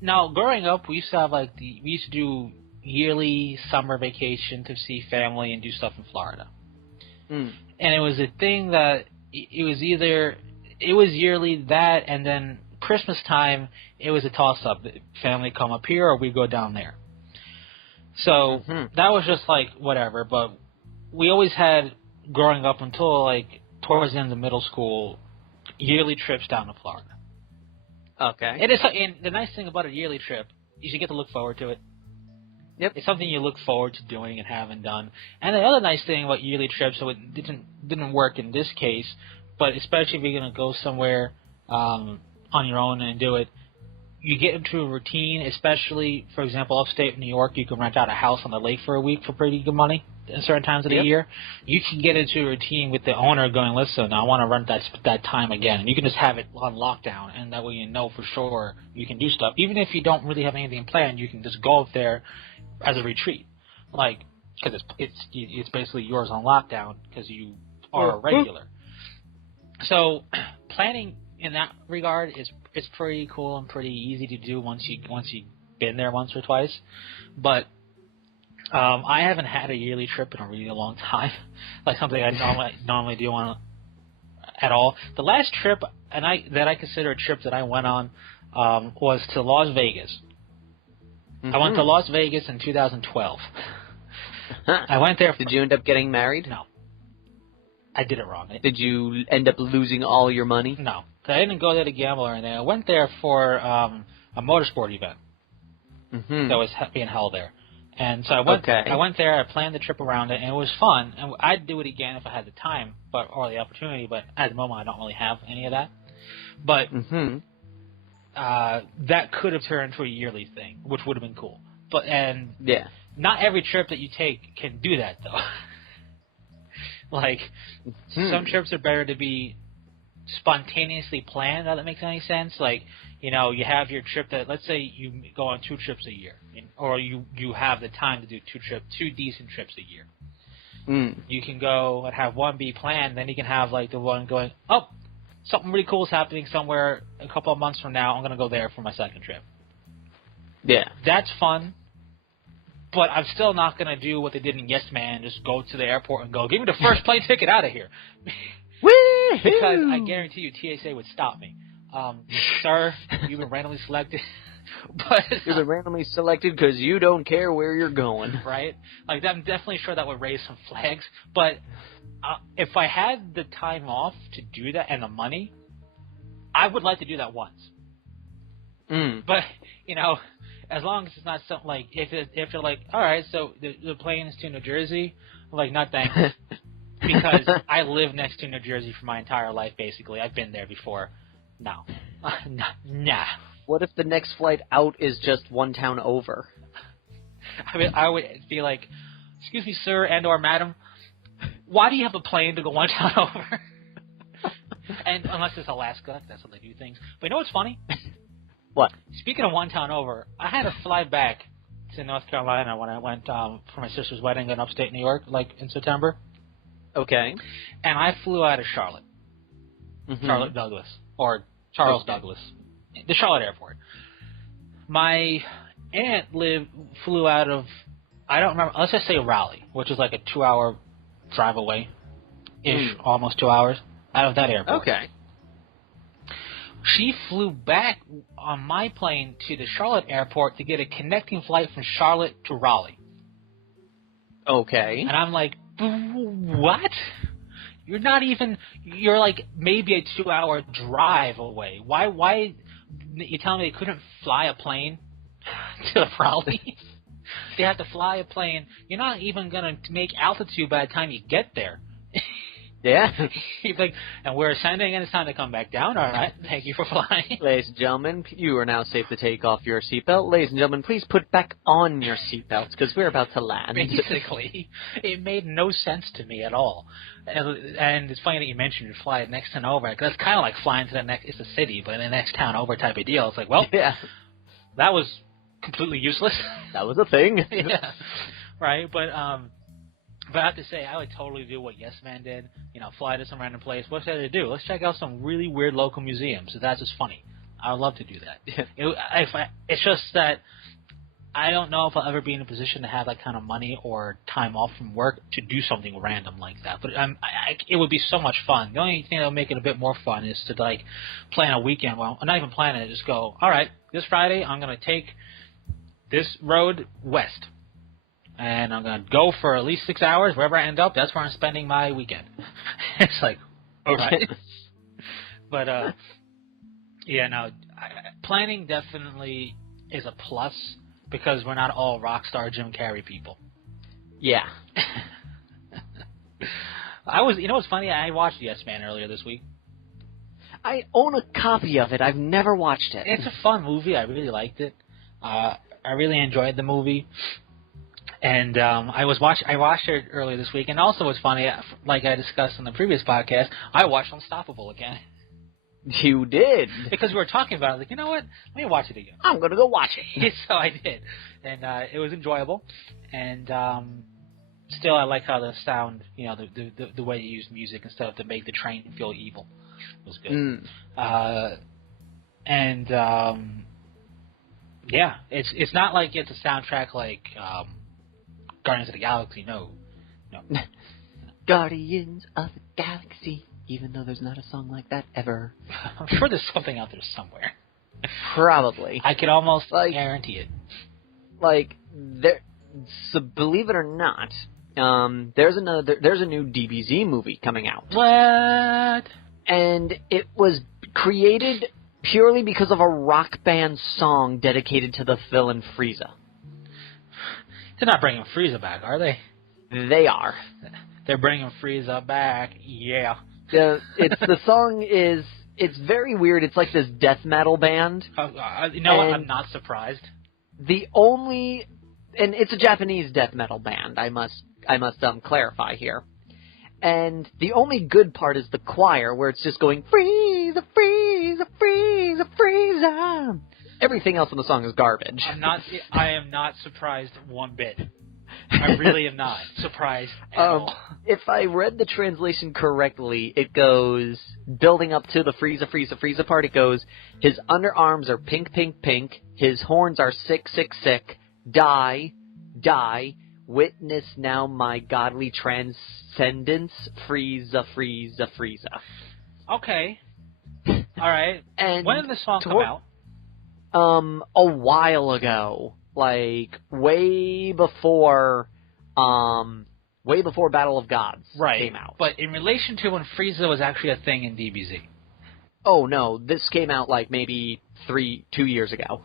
Now, growing up, we used to have, like, we used to do yearly summer vacation to see family and do stuff in Florida. And it was a thing that it was yearly that, and then Christmas time, it was a toss-up. Family come up here or we go down there. So that was just like whatever, but we always had, growing up until like towards the end of middle school, yearly trips down to Florida. Okay. It is, and the nice thing about a yearly trip is you get to look forward to it. Yep. It's something you look forward to doing and having done. And the other nice thing about yearly trips, so it didn't work in this case, but especially if you're going to go somewhere on your own and do it, you get into a routine, especially, for example, upstate New York, you can rent out a house on the lake for a week for pretty good money at certain times of the year. You can get into a routine with the owner going, listen, I want to rent that time again. And you can just have it on lockdown, and that way you know for sure you can do stuff. Even if you don't really have anything planned, you can just go up there as a retreat. Like, because it's basically yours on lockdown because you are a regular. So planning in that regard is pretty cool and pretty easy to do once you've been there once or twice. But I haven't had a yearly trip in a really long time, like something I normally do on at all. The last trip that I consider a trip that I went on was to Las Vegas. I went to Las Vegas in 2012. I went there. Did you end up getting married? No. I did it wrong. Did you end up losing all your money? No. I didn't go there to gamble or anything. I went there for a motorsport event that was being held there. And so I went there, I planned the trip around it, and it was fun. And I'd do it again if I had the time or the opportunity, but at the moment I don't really have any of that. But that could have turned into a yearly thing, which would have been cool. Not every trip that you take can do that, though. Like, some trips are better to be spontaneously planned, if that makes any sense. Like, you know, you have your trip that, let's say you go on 2 trips a year, or you have the time to do 2 decent trips a year. You can go and have one be planned, then you can have, like, the one going, oh, something really cool is happening somewhere a couple of months from now, I'm going to go there for my second trip. Yeah. That's fun. But I'm still not going to do what they did in Yes Man, just go to the airport and go, give me the first plane ticket out of here. Because I guarantee you TSA would stop me. Sir, you've been randomly selected. But you've been randomly selected because you don't care where you're going. Right? Like, I'm definitely sure that would raise some flags. But if I had the time off to do that and the money, I would like to do that once. But, you know, as long as it's not something like, if they're like, all right, so the plane is to New Jersey, I'm like, not thanks. Because I live next to New Jersey for my entire life, basically. I've been there before. No. Nah. What if the next flight out is just one town over? I mean, I would be like, excuse me, sir and or madam, why do you have a plane to go one town over? And unless it's Alaska, that's how they do things. But you know what's funny? What? Speaking of one town over, I had to fly back to North Carolina when I went for my sister's wedding in upstate New York, like in September. Okay. And I flew out of Charlotte. Charlotte Douglas. Or Charles Douglas. The Charlotte airport. My aunt flew out of, I don't remember, let's just say Raleigh, which is like a 2-hour drive away-ish, almost 2 hours, out of that airport. Okay. She flew back on my plane to the Charlotte airport to get a connecting flight from Charlotte to Raleigh. Okay. And I'm like, what? You're not even. You're like maybe a 2-hour drive away. Why? You telling me they couldn't fly a plane to the Raleigh? They have to fly a plane. You're not even gonna make altitude by the time you get there. Yeah. He's like, and we're ascending, and it's time to come back down. All right, thank you for flying. Ladies and gentlemen, you are now safe to take off your seatbelt. Ladies and gentlemen, please put back on your seatbelts because we're about to land. Basically, it made no sense to me at all. And it's funny that you mentioned you fly the next town over, because that's kind of like flying to the next, it's a city, but the next town over type of deal. It's like, well, yeah, that was completely useless. That was a thing. Yeah, right, but I have to say, I would totally do what Yes Man did. Fly to some random place. What's there to do? Let's check out some really weird local museums. So that's just funny. I would love to do that. It's just that I don't know if I'll ever be in a position to have that kind of money or time off from work to do something random like that. But it would be so much fun. The only thing that will make it a bit more fun is to plan a weekend. Well, not even plan it. Just go. All right, this Friday I'm going to take this road west. And I'm going to go for at least 6 hours. Wherever I end up, that's where I'm spending my weekend. It's like, all right. But, planning definitely is a plus because we're not all rock star Jim Carrey people. Yeah. What's funny? I watched Yes Man earlier this week. I own a copy of it. I've never watched it. It's a fun movie. I really liked it. I really enjoyed the movie. And I watched it earlier this week, and also what's funny, like I discussed in the previous podcast, I watched Unstoppable again. You did? Because we were talking about it, like, you know what, let me watch it again. I'm going to go watch it. So I did, and it was enjoyable, and still I like how the sound, the way you use music and stuff to make the train feel evil was good. Yeah, it's not like it's a soundtrack like Guardians of the Galaxy, no. Guardians of the Galaxy, even though there's not a song like that ever. I'm sure there's something out there somewhere. Probably. I could almost guarantee it. So believe it or not, there's a new DBZ movie coming out. What? And it was created purely because of a rock band song dedicated to the villain Frieza. They're not bringing Frieza back, are they? They are. They're bringing Frieza back, yeah. The song is, it's very weird. It's like this death metal band. What? I'm not surprised. And it's a Japanese death metal band, I must clarify here. And the only good part is the choir, where it's just going, Frieza, Frieza, Frieza, Frieza. Everything else in the song is garbage. I am not surprised one bit. I really am not surprised at all. If I read the translation correctly, it goes, building up to the Frieza, Frieza, Frieza part, it goes, his underarms are pink, pink, pink, his horns are sick, sick, sick, die, die, witness now my godly transcendence, Frieza, Frieza, Frieza. Okay. All right. And when did the song come out? A while ago, like way before Battle of Gods came out. But in relation to when Frieza was actually a thing in DBZ. Oh no, this came out like maybe 2 years ago.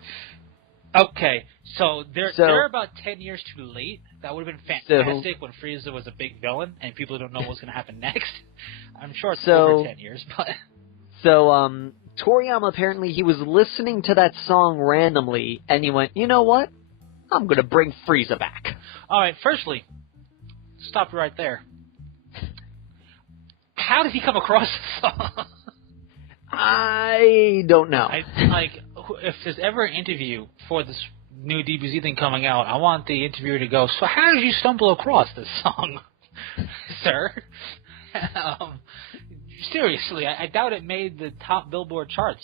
Okay, so they're about 10 years too late. That would have been fantastic when Frieza was a big villain and people don't know what's going to happen next. I'm sure it's over 10 years, but... So, Toriyama, apparently, he was listening to that song randomly, and he went, you know what? I'm going to bring Frieza back. All right, firstly, stop right there. How did he come across the song? I don't know. If there's ever an interview for this new DBZ thing coming out, I want the interviewer to go, so how did you stumble across this song, sir? Seriously, I doubt it made the top Billboard charts.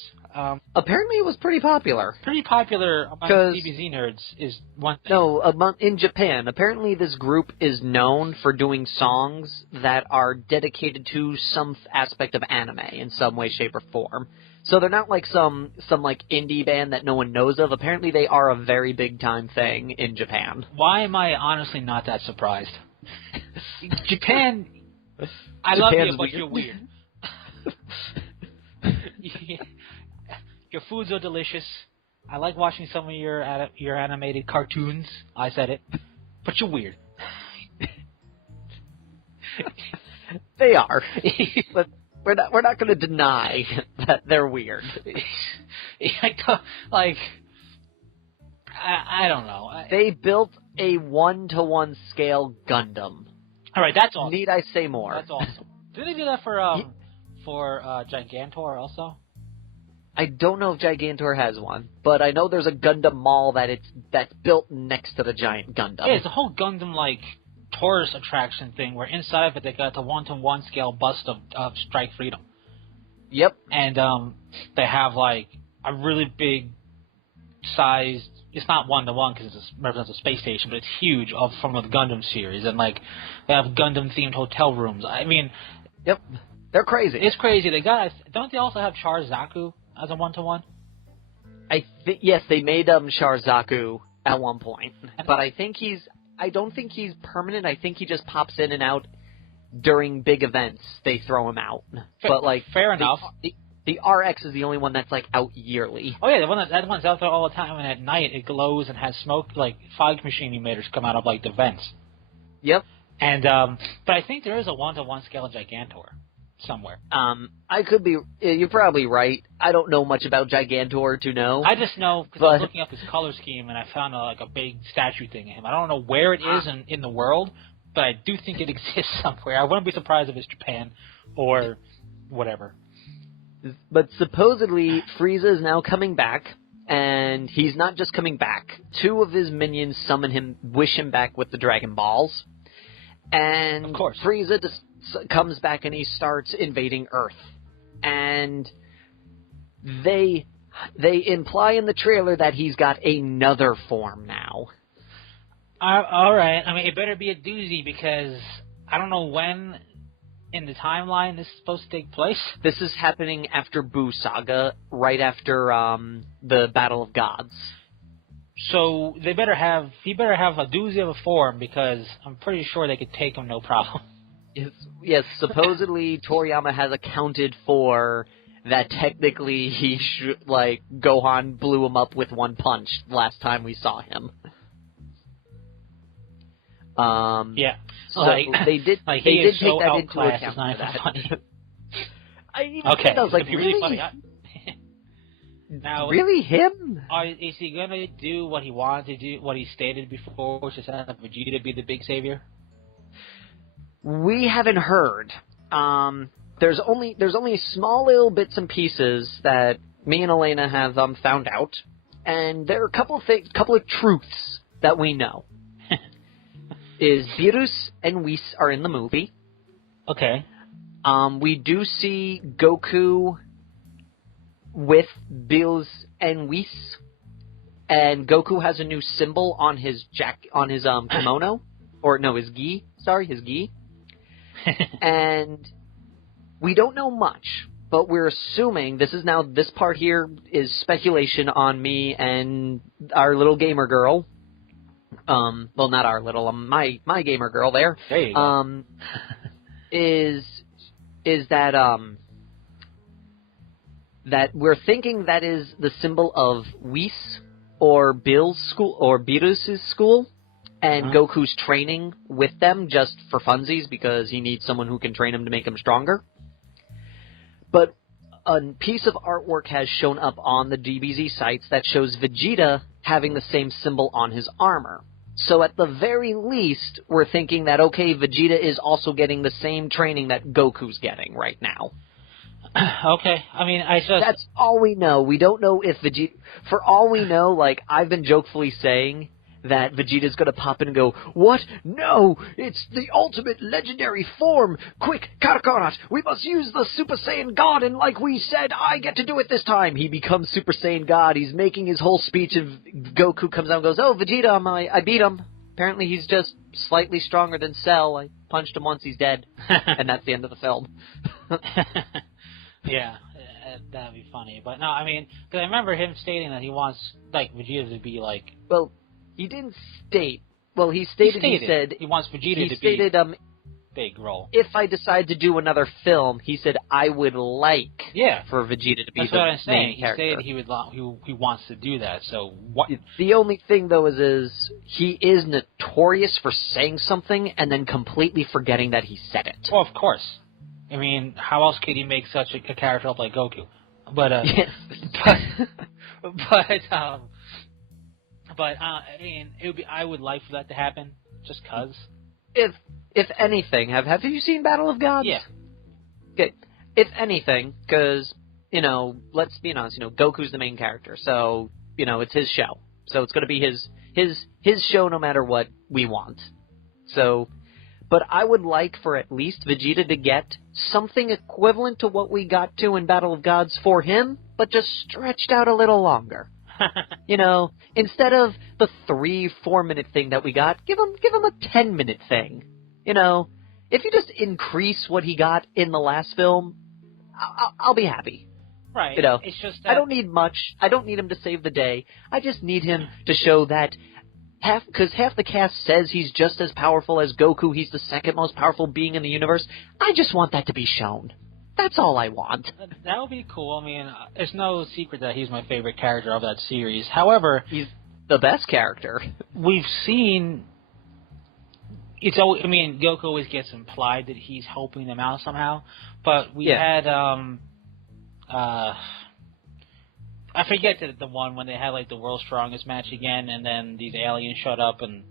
Apparently it was pretty popular. Pretty popular among DBZ nerds is one thing. No, in Japan. Apparently this group is known for doing songs that are dedicated to some aspect of anime in some way, shape, or form. So they're not like some like indie band that no one knows of. Apparently they are a very big time thing in Japan. Why am I honestly not that surprised? Japan I love you, Japan's but you're weird. Your foods are delicious. I like watching some of your animated cartoons. I said it, but you're weird. They are, but we're not going to deny that they're weird. I don't know. They built a 1-to-1 scale Gundam. All right, that's awesome. Need I say more? That's awesome. Did they do that for Gigantor also? I don't know if Gigantor has one, but I know there's a Gundam mall that's built next to the giant Gundam. Yeah, it's a whole Gundam tourist attraction thing where inside of it they got the 1-to-1 scale bust of Strike Freedom. Yep. And they have a really big sized. It's not 1-to-1 because it represents a space station, but it's huge from the Gundam series, and they have Gundam themed hotel rooms. I mean, yep, they're crazy. It's crazy. Don't they also have Char Zaku as a 1-to-1? Yes, they made Char Zaku at one point, but I don't think he's permanent. I think he just pops in and out during big events. They throw him out, but fair enough. The RX is the only one that's out yearly. Oh yeah, that one's out there all the time, and at night it glows and has smoke, fog machine emitters come out of the vents. Yep. And but I think there is a 1-to-1 scale Gigantor somewhere. I could be. You're probably right. I don't know much about Gigantor to know. I just know because I was looking up his color scheme and I found a big statue thing of him. I don't know where it is in the world, but I do think it exists somewhere. I wouldn't be surprised if it's Japan or whatever. But supposedly, Frieza is now coming back, and he's not just coming back. 2 of his minions summon him, wish him back with the Dragon Balls. And of course. Frieza just comes back and he starts invading Earth. And they imply in the trailer that he's got another form now. All right. I mean, it better be a doozy because I don't know when in the timeline this is supposed to take place. This is happening after Buu Saga, right after the Battle of Gods. So he better have a doozy of a form because I'm pretty sure they could take him no problem. Yes, supposedly Toriyama has accounted for that technically he should, Gohan blew him up with one punch last time we saw him. Yeah. So they did take that into account. It's not even funny. Okay. I was it'd be really funny. Now, really him? Is he gonna do what he wanted to do, what he stated before, which is have Vegeta be the big savior? We haven't heard. There's only small little bits and pieces that me and Elena have found out, and there are a couple of truths that we know. Is Beerus and Whis are in the movie. Okay. We do see Goku with Beerus and Whis, and Goku has a new symbol on his kimono, or no, his gi. Sorry, his gi. And we don't know much, but we're assuming this part here is speculation on me and our little gamer girl. Well, not our little, my gamer girl there. There you go. Is that that we're thinking that is the symbol of Whis or Bill's school or Beerus' school, and Goku's training with them just for funsies because he needs someone who can train him to make him stronger. But a piece of artwork has shown up on the DBZ sites that shows Vegeta having the same symbol on his armor. So at the very least, we're thinking that, okay, Vegeta is also getting the same training that Goku's getting right now. Okay. I mean, that's all we know. We don't know if Vegeta... For all we know, I've been jokefully saying that Vegeta's gonna pop in and go, "What? No! It's the ultimate legendary form! Quick, Kakarot! We must use the Super Saiyan God, and like we said, I get to do it this time!" He becomes Super Saiyan God, he's making his whole speech, and Goku comes out and goes, "Oh, Vegeta, I beat him. Apparently he's just slightly stronger than Cell. I punched him once, he's dead." And that's the end of the film. Yeah, that'd be funny. But no, I mean, because I remember him stating that he wants, Vegeta to be, Well, he didn't state... Well, he stated... He said... He wants Vegeta to be... He stated, big role. If I decide to do another film, he said I would like for Vegeta to be That's the what I'm saying. main character. He said he wants to do that. So what? The only thing though is he is notorious for saying something and then completely forgetting that he said it. Well, of course. I mean, how else could he make such a character up like Goku? But yes. but I mean, I would like for that to happen, just 'cause. If anything, have you seen Battle of Gods? Yeah. Okay. If anything, because let's be honest, Goku's the main character, so it's his show, so it's going to be his show no matter what we want. So, but I would like for at least Vegeta to get something equivalent to what we got to in Battle of Gods for him, but just stretched out a little longer. Instead of the 3-4 minute thing that we got, give him a 10-minute thing. If you just increase what he got in the last film, I'll be happy. Right. It's just that... I don't need much. I don't need him to save the day. I just need him to show that because half the cast says he's just as powerful as Goku. He's the second most powerful being in the universe. I just want that to be shown. That's all I want. That would be cool. I mean, it's no secret that he's my favorite character of that series. However, he's the best character. We've seen... Goku always gets implied that he's helping them out somehow, but we had, I forget the one when they had, like, the world's strongest match again, and then these aliens showed up, and,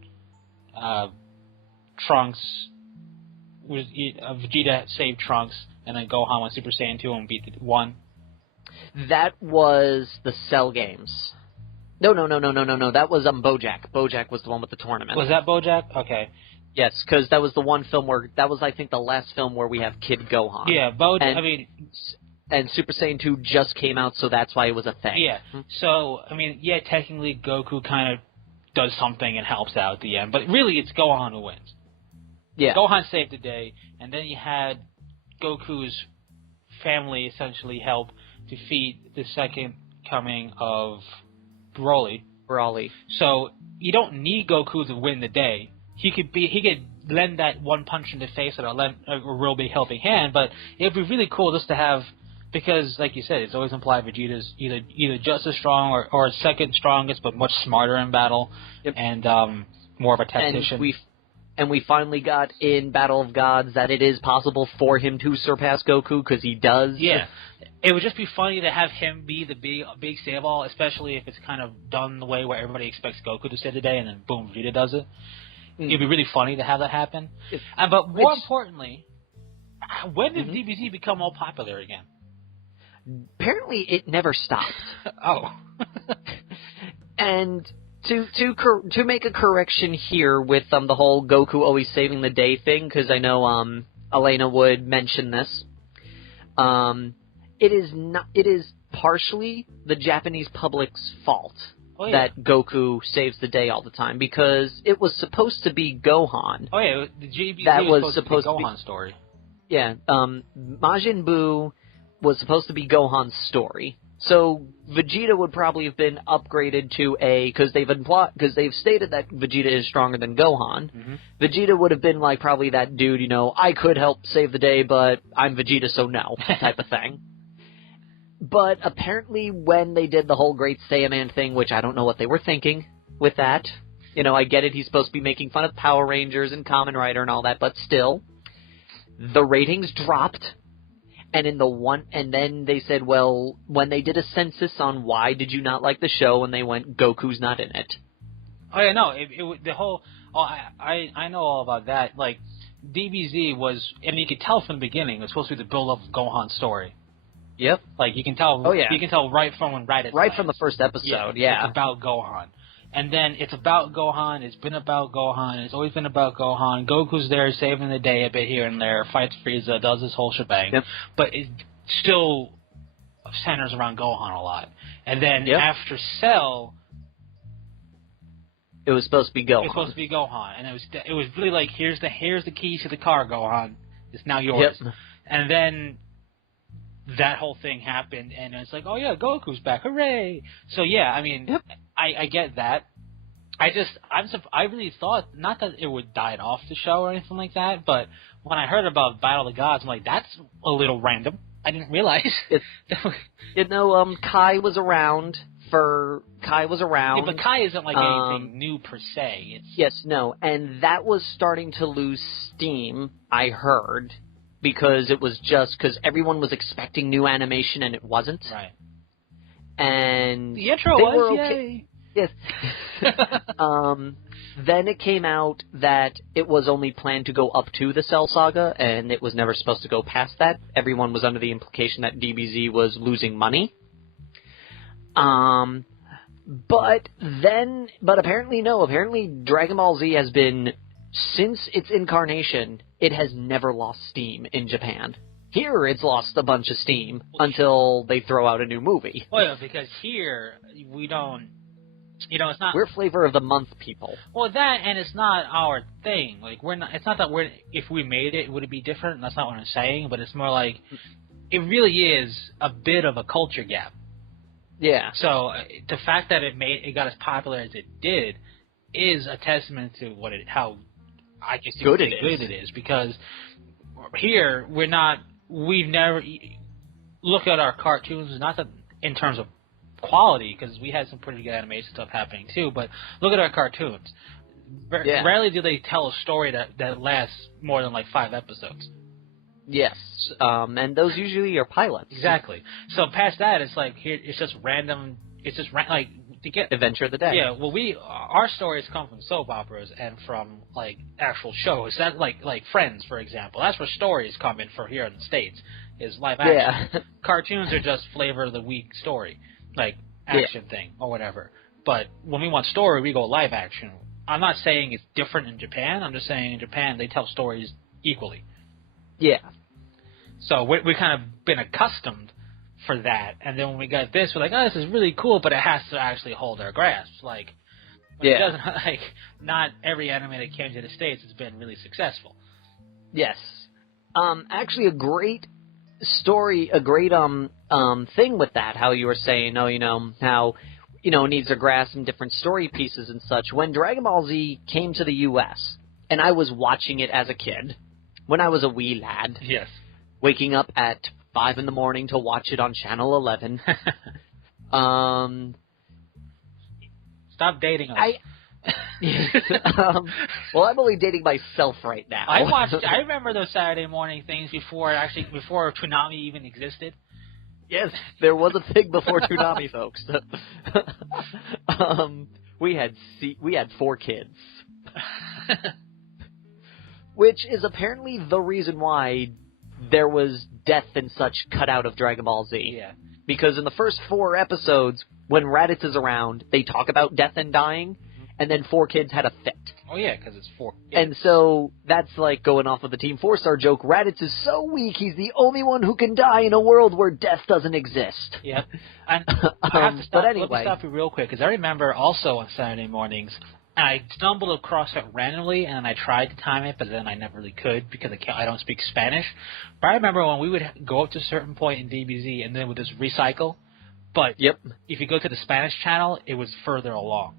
Vegeta saved Trunks, and then Gohan went Super Saiyan 2 and beat the one. That was the Cell games. No. That was Bojack. Bojack was the one with the tournament. Was that Bojack? Okay. Yes, because that was the one film that was, I think, the last film where we have Kid Gohan. Yeah, Bojack, and Super Saiyan 2 just came out, so that's why it was a thing. Yeah, so, technically Goku kind of does something and helps out at the end, but really it's Gohan who wins. Yeah. Gohan saved the day, and then you had Goku's family essentially help defeat the second coming of Broly. So, you don't need Goku to win the day. He could lend that one punch in the face or lend a real big helping hand, but it'd be really cool just to have, because like you said, it's always implied Vegeta's either just as strong or second strongest, but much smarter in battle, and more of a tactician. And we finally got in Battle of Gods that it is possible for him to surpass Goku, because he does. Yeah. It would just be funny to have him be the big save-all, especially if it's kind of done the way where everybody expects Goku to save the day, and then boom, Vegeta does it. It'd be really funny to have that happen. But more importantly, when did DBZ become all popular again? Apparently, it never stopped. Oh. And to make a correction here with the whole Goku always saving the day thing, because I know Elena would mention this. It is partially the Japanese public's fault. That Goku saves the day all the time, because it was supposed to be Gohan. Oh yeah, the DBZ was supposed to be Gohan's story. Yeah, Majin Buu was supposed to be Gohan's story. So Vegeta would probably have been upgraded to because they've stated that Vegeta is stronger than Gohan. Mm-hmm. Vegeta would have been like probably that dude, I could help save the day, but I'm Vegeta, so no, type of thing. But apparently when they did the whole Great Saiyaman thing, which I don't know what they were thinking with that. I get it, he's supposed to be making fun of Power Rangers and Kamen Rider and all that, but still, the ratings dropped. And then they said, well, when they did a census on why did you not like the show, and they went, Goku's not in it. Oh yeah, no, I know all about that. Like, DBZ was, and you could tell from the beginning, it was supposed to be the build-up of Gohan's story. Yep. Like, you can tell. Oh, yeah. You can tell right from when Right from the first episode. Yeah. It's about Gohan, and then it's about Gohan. It's been about Gohan. It's always been about Gohan. Goku's there saving the day a bit here and there. Fights Frieza, does this whole shebang. Yep. But it still centers around Gohan a lot. And then after Cell, it was supposed to be Gohan. It was supposed to be Gohan, and it was really like, here's the keys to the car, Gohan. It's now yours. Yep. And then that whole thing happened, and it's like, oh yeah, Goku's back, hooray! So yeah, I mean, I get that. I really thought, not that it would die off the show or anything like that, but when I heard about Battle of the Gods, I'm like, that's a little random. I didn't realize. Kai was around. Yeah, but Kai isn't like anything new per se. Yes, no, and that was starting to lose steam, I heard, because it was just because everyone was expecting new animation and it wasn't. Right. And the intro was okay. Yes. Then it came out that it was only planned to go up to the Cell Saga, and it was never supposed to go past that. Everyone was under the implication that DBZ was losing money. But apparently no. Apparently Dragon Ball Z has been, since its incarnation, it has never lost steam in Japan. Here, it's lost a bunch of steam until they throw out a new movie. Well, yeah, because here, we don't, it's not... We're flavor of the month people. Well, that, and it's not our thing. Like, it's not that if we made it, would it be different? That's not what I'm saying, but it's more like, it really is a bit of a culture gap. Yeah. So, the fact that it got as popular as it did is a testament to how, I guess, good it is. Because here, we've never look at our cartoons, not that in terms of quality, because we had some pretty good animation stuff happening too, but look at our cartoons. Rarely do they tell a story that lasts more than like 5 episodes. Yes, and those usually are pilots. Exactly. So past that, it's like here, it's just random. It's just like to get Adventure of the Day. Yeah. Well, our stories come from soap operas and from like actual shows. That like Friends, for example. That's where stories come in for here in the States. Is live action. Yeah. Cartoons are just flavor of the week story, like action thing or whatever. But when we want story, we go live action. I'm not saying it's different in Japan. I'm just saying in Japan they tell stories equally. Yeah. So we kind of been accustomed for that, and then when we got this, we're like, oh, this is really cool, but it has to actually hold our grasp. Like, it doesn't, like, not every anime that came to the States has been really successful. Yes. Actually, a great story, a great thing with that, how you were saying, how, it needs to grasp some different story pieces and such. When Dragon Ball Z came to the U.S., and I was watching it as a kid, when I was a wee lad. Yes. Waking up at 5 in the morning to watch it on Channel 11. Stop dating us. Well, I'm only dating myself right now. I remember those Saturday morning things before Toonami even existed. Yes, there was a thing before Toonami, folks. We had 4 kids. Which is apparently the reason why there was death and such cut out of Dragon Ball Z. Yeah. Because in the first 4 episodes, when Raditz is around, they talk about death and dying, and then 4 kids had a fit. Oh yeah, because it's 4 kids. And so, that's like going off of the Team 4-Star joke, Raditz is so weak, he's the only one who can die in a world where death doesn't exist. Yep. And I have to stop, but anyway. Let me stop you real quick, because I remember also on Saturday mornings, and I stumbled across it randomly, and I tried to time it, but then I never really could because I don't speak Spanish. But I remember when we would go up to a certain point in DBZ, and then it would just recycle. But if you go to the Spanish channel, it was further along.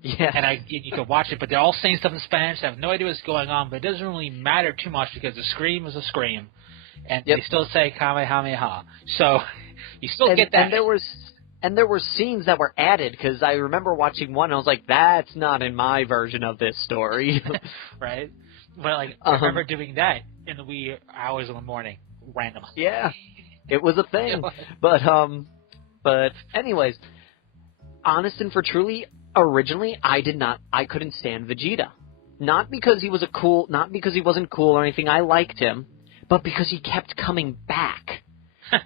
Yeah. And you could watch it, but they're all saying stuff in Spanish. I have no idea what's going on, but it doesn't really matter too much because the scream is a scream. And they still say Kamehameha. So you still get that. And there were scenes that were added, because I remember watching one, and I was like, that's not in my version of this story. Right? But, I remember doing that in the wee hours of the morning, randomly. Yeah, it was a thing. But anyways, honest and for truly, originally, I couldn't stand Vegeta. Not because he wasn't cool or anything, I liked him, but because he kept coming back.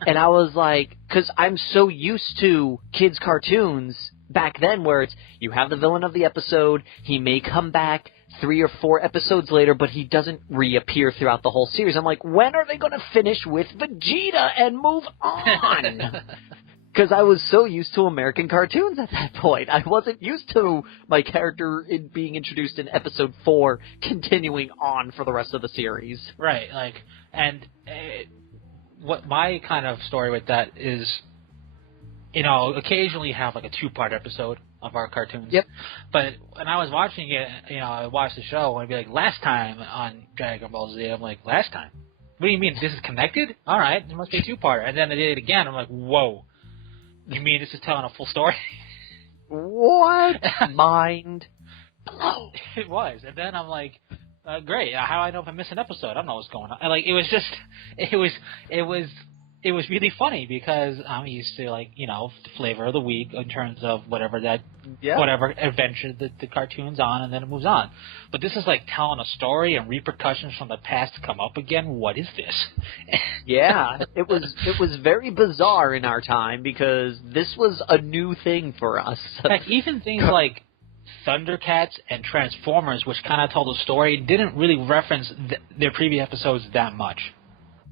And I was like, because I'm so used to kids' cartoons back then where it's, you have the villain of the episode, he may come back 3 or 4 episodes later, but he doesn't reappear throughout the whole series. I'm like, when are they going to finish with Vegeta and move on? Because I was so used to American cartoons at that point. I wasn't used to my character being introduced in episode 4, continuing on for the rest of the series. Right, what my kind of story with that is, occasionally you have like a 2-part episode, of our cartoons. Yep. But when I was watching it, I watched the show and I'd be like, last time on Dragon Ball Z, I'm like, last time? What do you mean? This is connected? All right, it must be a two-parter. And then I did it again. I'm like, whoa. You mean this is telling a full story? What? Mind blown. It was. And then I'm like, great. How do I know if I miss an episode? I don't know what's going on. And, like, it was just, it was really funny because I'm used to, like, the flavor of the week in terms of whatever adventure the cartoon's on, and then it moves on. But this is like telling a story and repercussions from the past come up again. What is this? Yeah, it was very bizarre in our time because this was a new thing for us. Heck, even things like Thundercats and Transformers, which kind of told a story, didn't really reference their previous episodes that much.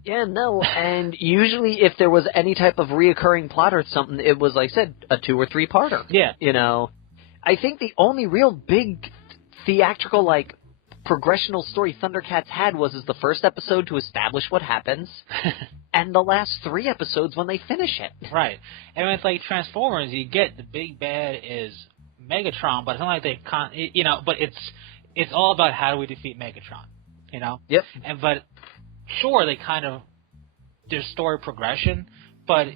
Yeah, no, and usually if there was any type of reoccurring plot or something, it was, like I said, a 2 or 3-parter. Yeah. I think the only real big theatrical, like, progressional story Thundercats had was the first episode to establish what happens, and the last 3 episodes when they finish it. Right. And with, like, Transformers, you get the big bad is Megatron, but it's not like they but it's all about how do we defeat Megatron, Yep. But sure, they kind of, there's story progression, but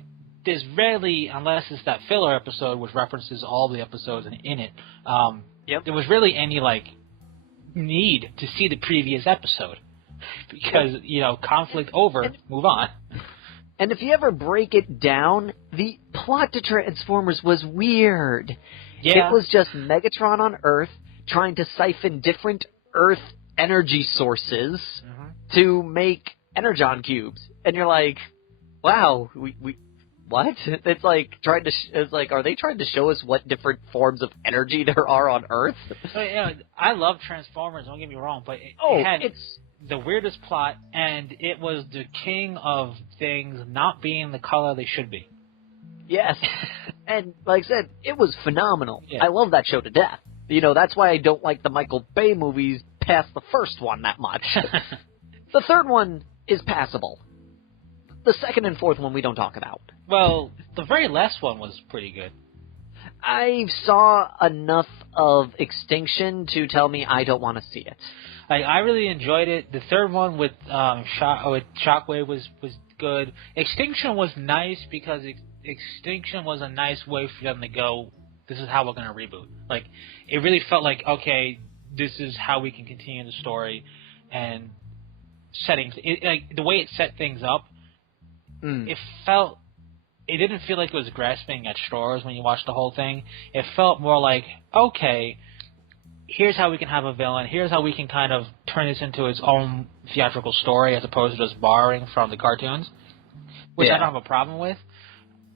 there's rarely, unless it's that filler episode which references all the episodes in it, there was really any, like, need to see the previous episode. Because, conflict over, move on. And if you ever break it down, the plot to Transformers was weird. Yeah. It was just Megatron on Earth trying to siphon different Earth energy sources to make energon cubes, and you're like, wow, we what? It's like are they trying to show us what different forms of energy there are on Earth? I love Transformers, don't get me wrong, but it's the weirdest plot, and it was the king of things not being the color they should be. Yes, and like I said, it was phenomenal. Yeah. I love that show to death. That's why I don't like the Michael Bay movies past the first one that much. The third one is passable. The second and fourth one we don't talk about. Well, the very last one was pretty good. I saw enough of Extinction to tell me I don't want to see it. I really enjoyed it. The third one with Shockwave was good. Extinction was nice because Extinction was a nice way for them to go, this is how we're going to reboot. Like, it really felt like, okay, this is how we can continue the story, and settings. The way it set things up, it didn't feel like it was grasping at straws when you watched the whole thing. It felt more like, okay, here's how we can have a villain, here's how we can kind of turn this into its own theatrical story as opposed to just borrowing from the cartoons, which I don't have a problem with.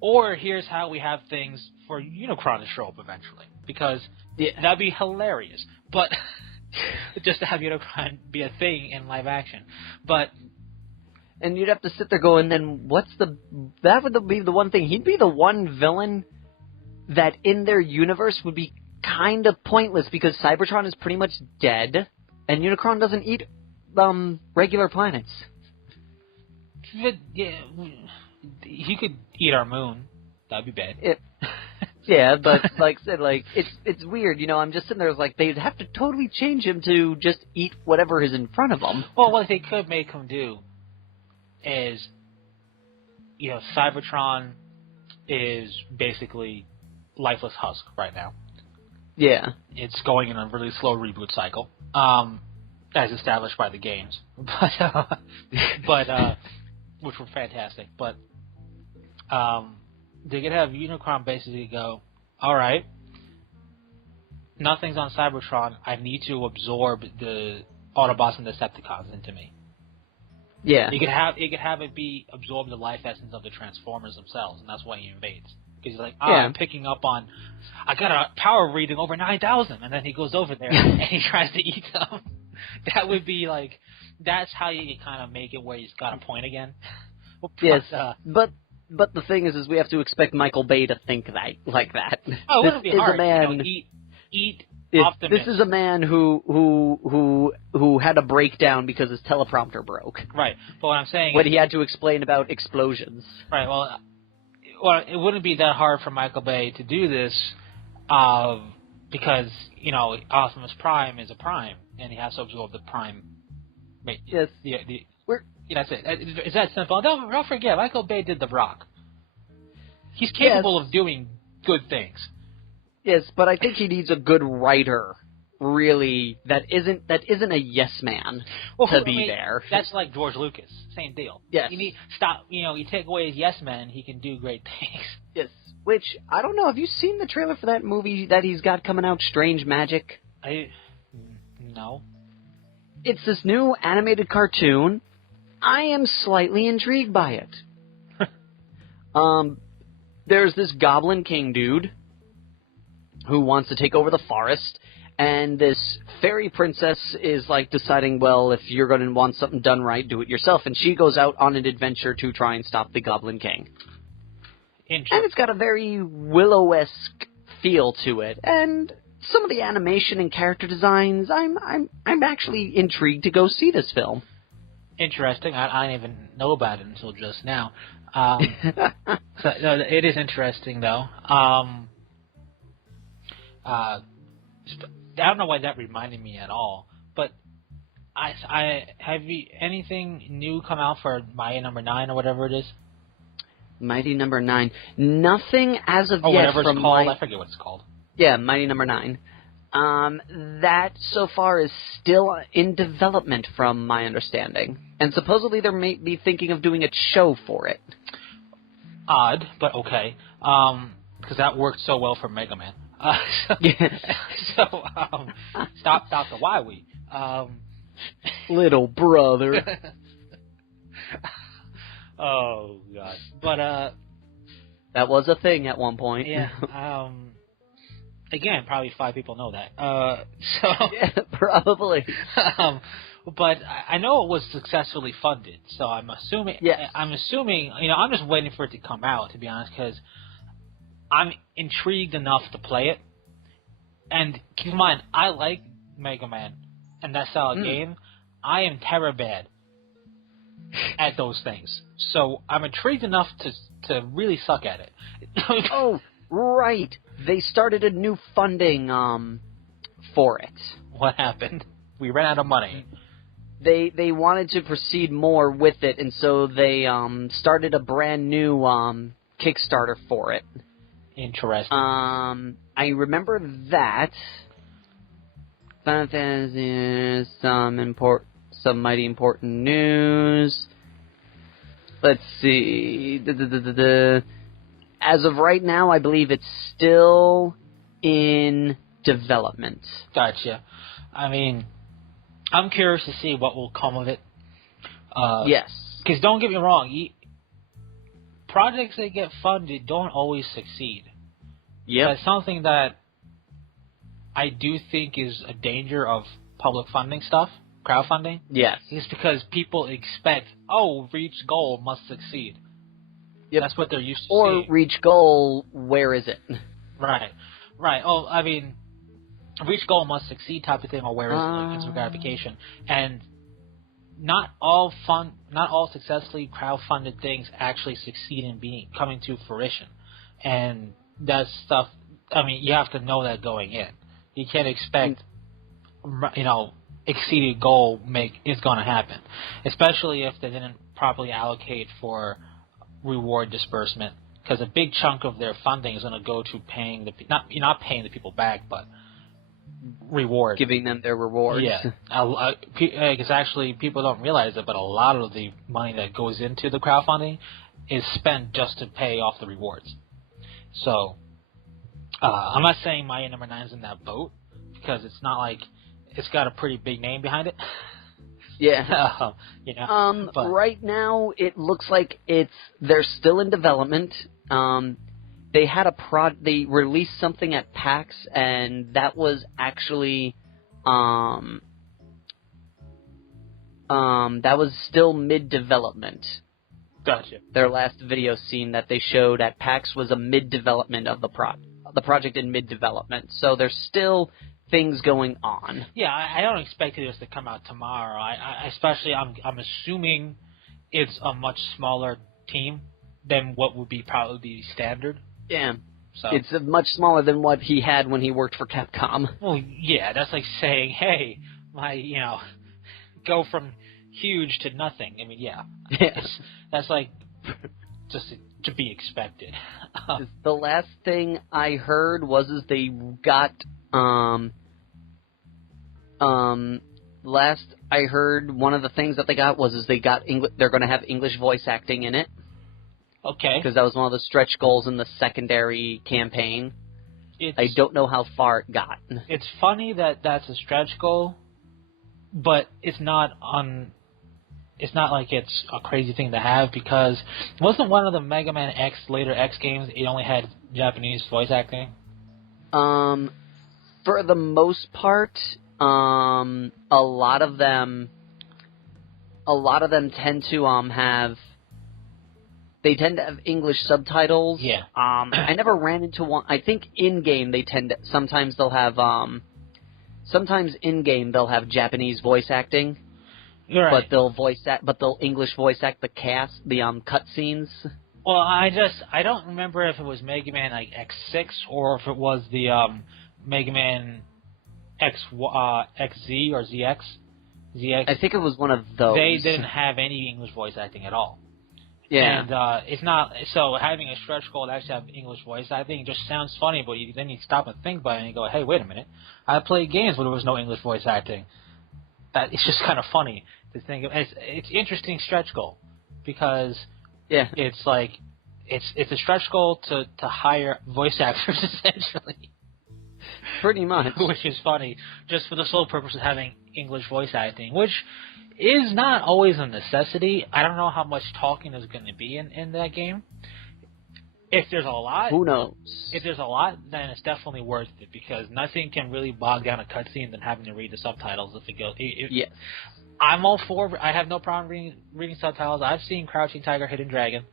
Or here's how we have things for Unicron to show up eventually, because that'd be hilarious. But just to have Unicron be a thing in live action. And you'd have to sit there going, then that would be the one thing. He'd be the one villain that in their universe would be kind of pointless because Cybertron is pretty much dead and Unicron doesn't eat regular planets. But, he could eat our moon. That'd be bad. Yeah, but like I said, like it's weird, I'm just sitting there like they'd have to totally change him to just eat whatever is in front of him. Well, what they could make him do is, Cybertron is basically lifeless husk right now. Yeah. It's going in a really slow reboot cycle, as established by the games, but which were fantastic. But they could have Unicron basically go, all right, nothing's on Cybertron. I need to absorb the Autobots and Decepticons into me. Yeah. You could have it be absorbed the life essence of the Transformers themselves, and that's why he invades. Because he's like, I'm picking up on, I got a power reading over 9,000, and then he goes over there and he tries to eat them. That would be like, that's how you can kind of make it where he's got a point again. Yes, but the thing is we have to expect Michael Bay to think like that. Oh, it wouldn't be hard. A man, eat This is a man who had a breakdown because his teleprompter broke. Right, but what I'm saying when he had to explain about explosions. Right, well, it wouldn't be that hard for Michael Bay to do this Because, Optimus Prime is a Prime, and he has to absorb the Prime. Yes. That's it. It's that simple. Don't forget, Michael Bay did The Rock. He's capable of doing good things. Yes, but I think he needs a good writer, really, that isn't a yes man to be there. That's like George Lucas. Same deal. Yes. You take away his yes man, he can do great things. Yes. Which, I don't know, have you seen the trailer for that movie that he's got coming out, Strange Magic? No. It's this new animated cartoon. I am slightly intrigued by it. There's this Goblin King dude who wants to take over the forest, and this fairy princess is like deciding, well, if you're going to want something done right, do it yourself, and she goes out on an adventure to try and stop the Goblin King. And it's got a very Willow-esque feel to it, and some of the animation and character designs, I'm actually intrigued to go see this film. Interesting. I didn't even know about it until just now. So it is interesting, though. I don't know why that reminded me at all, but have you anything new come out for Mighty Number 9 or whatever it is? Mighty Number 9. Nothing as of yet. Whatever it's called. I forget what it's called. Yeah, Mighty Number 9. That so far is still in development, from my understanding, and supposedly they may be thinking of doing a show for it. Odd, but okay. Because that worked so well for Mega Man. Stop the Wowie. Little brother. Oh God! But that was a thing at one point. Yeah. Again, probably 5 people know that. Yeah, probably. But I know it was successfully funded, so I'm assuming. Yes. I'm assuming. I'm just waiting for it to come out, to be honest, because I'm intrigued enough to play it. And keep in mind, I like Mega Man and that style of game. I am terror bad at those things, so I'm intrigued enough to really suck at it. Oh, right. They started a new funding for it. What happened? We ran out of money. They wanted to proceed more with it, and so they started a brand new Kickstarter for it. Interesting. I remember that. Final Fantasy, some mighty important news. Let's see. As of right now, I believe it's still in development. Gotcha. I mean, I'm curious to see what will come of it. Yes. Because don't get me wrong, projects that get funded don't always succeed. Yeah. That's something that I do think is a danger of public funding stuff, crowdfunding. Yes. Is because people expect, reach goal must succeed. Yep. That's what they're used to seeing. Or reach goal, where is it? Right. Oh, I mean, reach goal must succeed type of thing, or where is it? Like instant gratification. And not all successfully crowdfunded things actually succeed in coming to fruition. And that stuff, I mean, you have to know that going in. You can't expect, exceeded goal is going to happen. Especially if they didn't properly allocate for reward disbursement, because a big chunk of their funding is going to go to paying not paying the people back, but reward, giving them their rewards. Yeah, because actually people don't realize it, but a lot of the money that goes into the crowdfunding is spent just to pay off the rewards. So I'm not saying Mighty Number 9 is in that boat, because it's not like it's got a pretty big name behind it. Yeah. But right now it looks like they're still in development. They had they released something at PAX, and that was actually that was still mid-development. Gotcha. Their last video scene that they showed at PAX was a mid-development of the project in mid-development. So there's still things going on. Yeah, I don't expect this to come out tomorrow. I'm assuming it's a much smaller team than what would probably be standard. Yeah. So it's much smaller than what he had when he worked for Capcom. Well, yeah, that's like saying, hey, go from huge to nothing. I mean, yeah. That's like just to be expected. The last thing I heard was they got last I heard one of the things that they got was they got they're going to have English voice acting in it. Okay. Because that was one of the stretch goals in the secondary campaign. I don't know how far it got. It's funny that that's a stretch goal, but it's not like it's a crazy thing to have, because wasn't one of the Mega Man X later X games it only had Japanese voice acting? For the most part, a lot of them tend to have English subtitles. Yeah. I never ran into one. I think in game sometimes in game they'll have Japanese voice acting. You're right. But they'll English voice act the cutscenes. Well, I don't remember if it was Mega Man like X6 or if it was the Mega Man XZ or ZX. I think it was one of those. They didn't have any English voice acting at all. Yeah. And it's not so having a stretch goal to actually have English voice acting just sounds funny, but then you stop and think about it and you go, hey, wait a minute, I played games where there was no English voice acting. It's just kind of funny to think of. It's interesting stretch goal because it's like it's a stretch goal to hire voice actors essentially. Pretty much. Which is funny, just for the sole purpose of having English voice acting, which is not always a necessity. I don't know how much talking is going to be in that game. If there's a lot... Who knows? If there's a lot, then it's definitely worth it, because nothing can really bog down a cutscene than having to read the subtitles if it goes... Yes. I'm all for... I have no problem reading subtitles. I've seen Crouching Tiger, Hidden Dragon.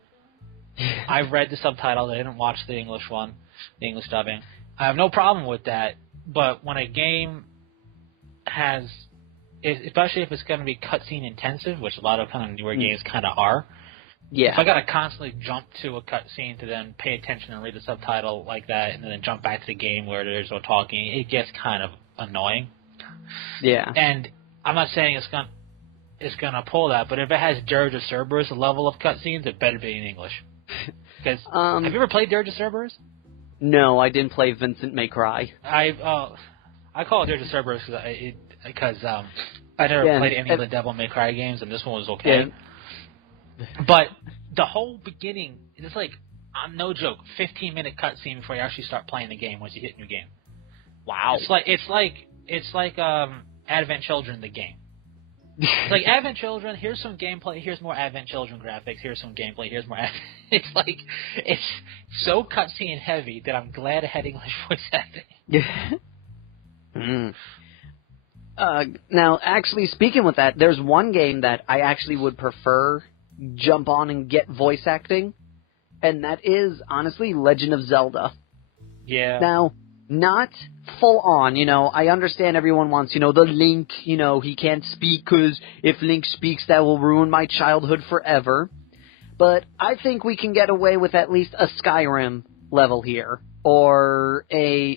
I've read the subtitles. I didn't watch the English one, the English dubbing. I have no problem with that, but when a game has... especially if it's going to be cutscene intensive, which a lot of kind of newer games kind of are. Yeah. If I got to constantly jump to a cutscene to then pay attention and read the subtitle like that, and then jump back to the game where there's no talking, it gets kind of annoying. Yeah. And I'm not saying it's gonna pull that, but if it has Dirge of Cerberus level of cutscenes, it better be in English. Because have you ever played Dirge of Cerberus? No, I didn't play Vincent May Cry. I call it Dirge of Cerberus because I never played any of the Devil May Cry games, and this one was okay. Yeah. But the whole beginning, it's like, no joke, 15-minute cutscene before you actually start playing the game once you hit new game. Wow. It's like Advent Children, the game. It's like Advent Children, here's some gameplay, here's more Advent Children graphics, here's some gameplay, here's more it's like, it's so cutscene heavy that I'm glad it had English voice acting. Now, actually, speaking with that, there's one game that I actually would prefer jump on and get voice acting, and that is, honestly, Legend of Zelda. Yeah. Now, not full on, I understand everyone wants, the Link, he can't speak because if Link speaks, that will ruin my childhood forever. But I think we can get away with at least a Skyrim level here, or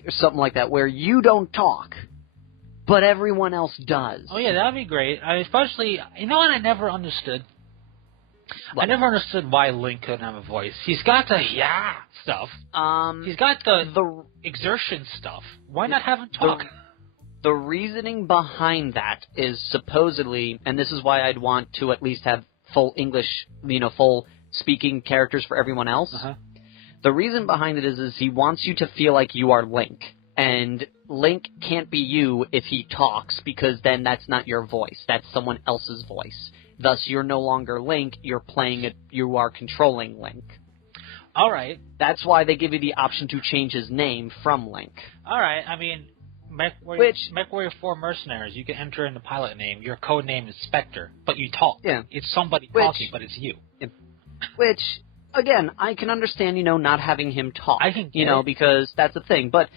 something like that, where you don't talk, but everyone else does. Oh yeah, that'd be great. Especially, what I never understood? What? I never understood why Link couldn't have a voice. He's got the stuff. He's got the exertion stuff. Why not have him talk? The reasoning behind that is supposedly, and this is why I'd want to at least have full English, full speaking characters for everyone else. Uh-huh. The reason behind it is he wants you to feel like you are Link. And Link can't be you if he talks, because then that's not your voice. That's someone else's voice. Thus, you're no longer Link, you're playing it, you are controlling Link. All right. That's why they give you the option to change his name from Link. All right, I mean, MechWarrior 4 Mercenaries, you can enter in the pilot name, your code name is Spectre, but you talk. Yeah. It's somebody talking, but it's you. Which, again, I can understand, not having him talk. I can because that's the thing, but...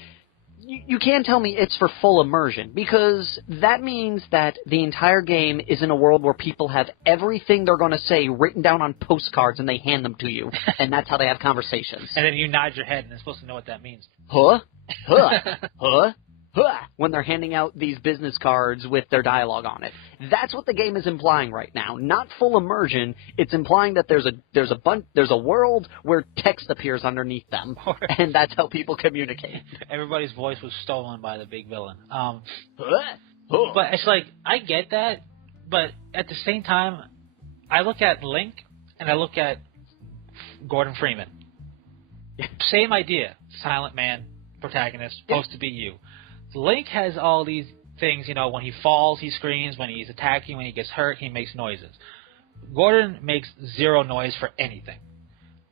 you can't tell me it's for full immersion, because that means that the entire game is in a world where people have everything they're going to say written down on postcards and they hand them to you, and that's how they have conversations. And then you nod your head and they're supposed to know what that means. Huh? Huh? Huh? Huh? When they're handing out these business cards with their dialogue on it. That's what the game is implying right now. Not full immersion. It's implying that there's a world where text appears underneath them, and that's how people communicate. Everybody's voice was stolen by the big villain. But it's like, I get that, but at the same time, I look at Link and I look at Gordon Freeman. Same idea. Silent man, protagonist, supposed to be you. Link has all these things, you know, when he falls, he screams, when he's attacking, when he gets hurt, he makes noises. Gordon makes zero noise for anything.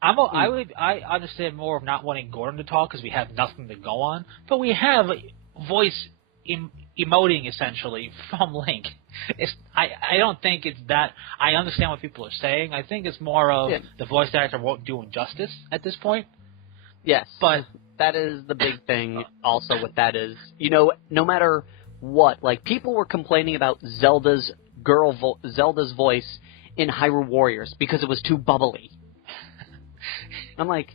I understand more of not wanting Gordon to talk because we have nothing to go on, but we have voice emoting, essentially, from Link. I don't think it's that. I understand what people are saying. I think it's more of the voice actor won't do him justice at this point. Yes, but that is the big thing also with that is, you know, no matter what, like, people were complaining about Zelda's voice in Hyrule Warriors because it was too bubbly. I'm like,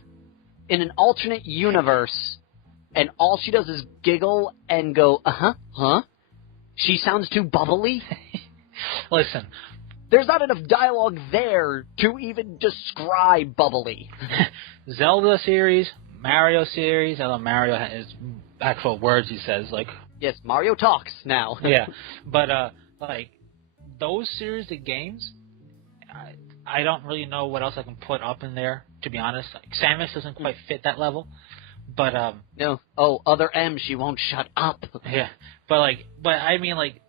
in an alternate universe, and all she does is giggle and go, huh? She sounds too bubbly? Listen. There's not enough dialogue there to even describe bubbly. Zelda series, Mario series, although Mario has actual words he says, like... Yes, Mario talks now. Yeah, but, like, those series of games, I don't really know what else I can put up in there, to be honest. Like, Samus doesn't quite fit that level, but, No. Oh, other M, she won't shut up. Yeah, but I mean, like,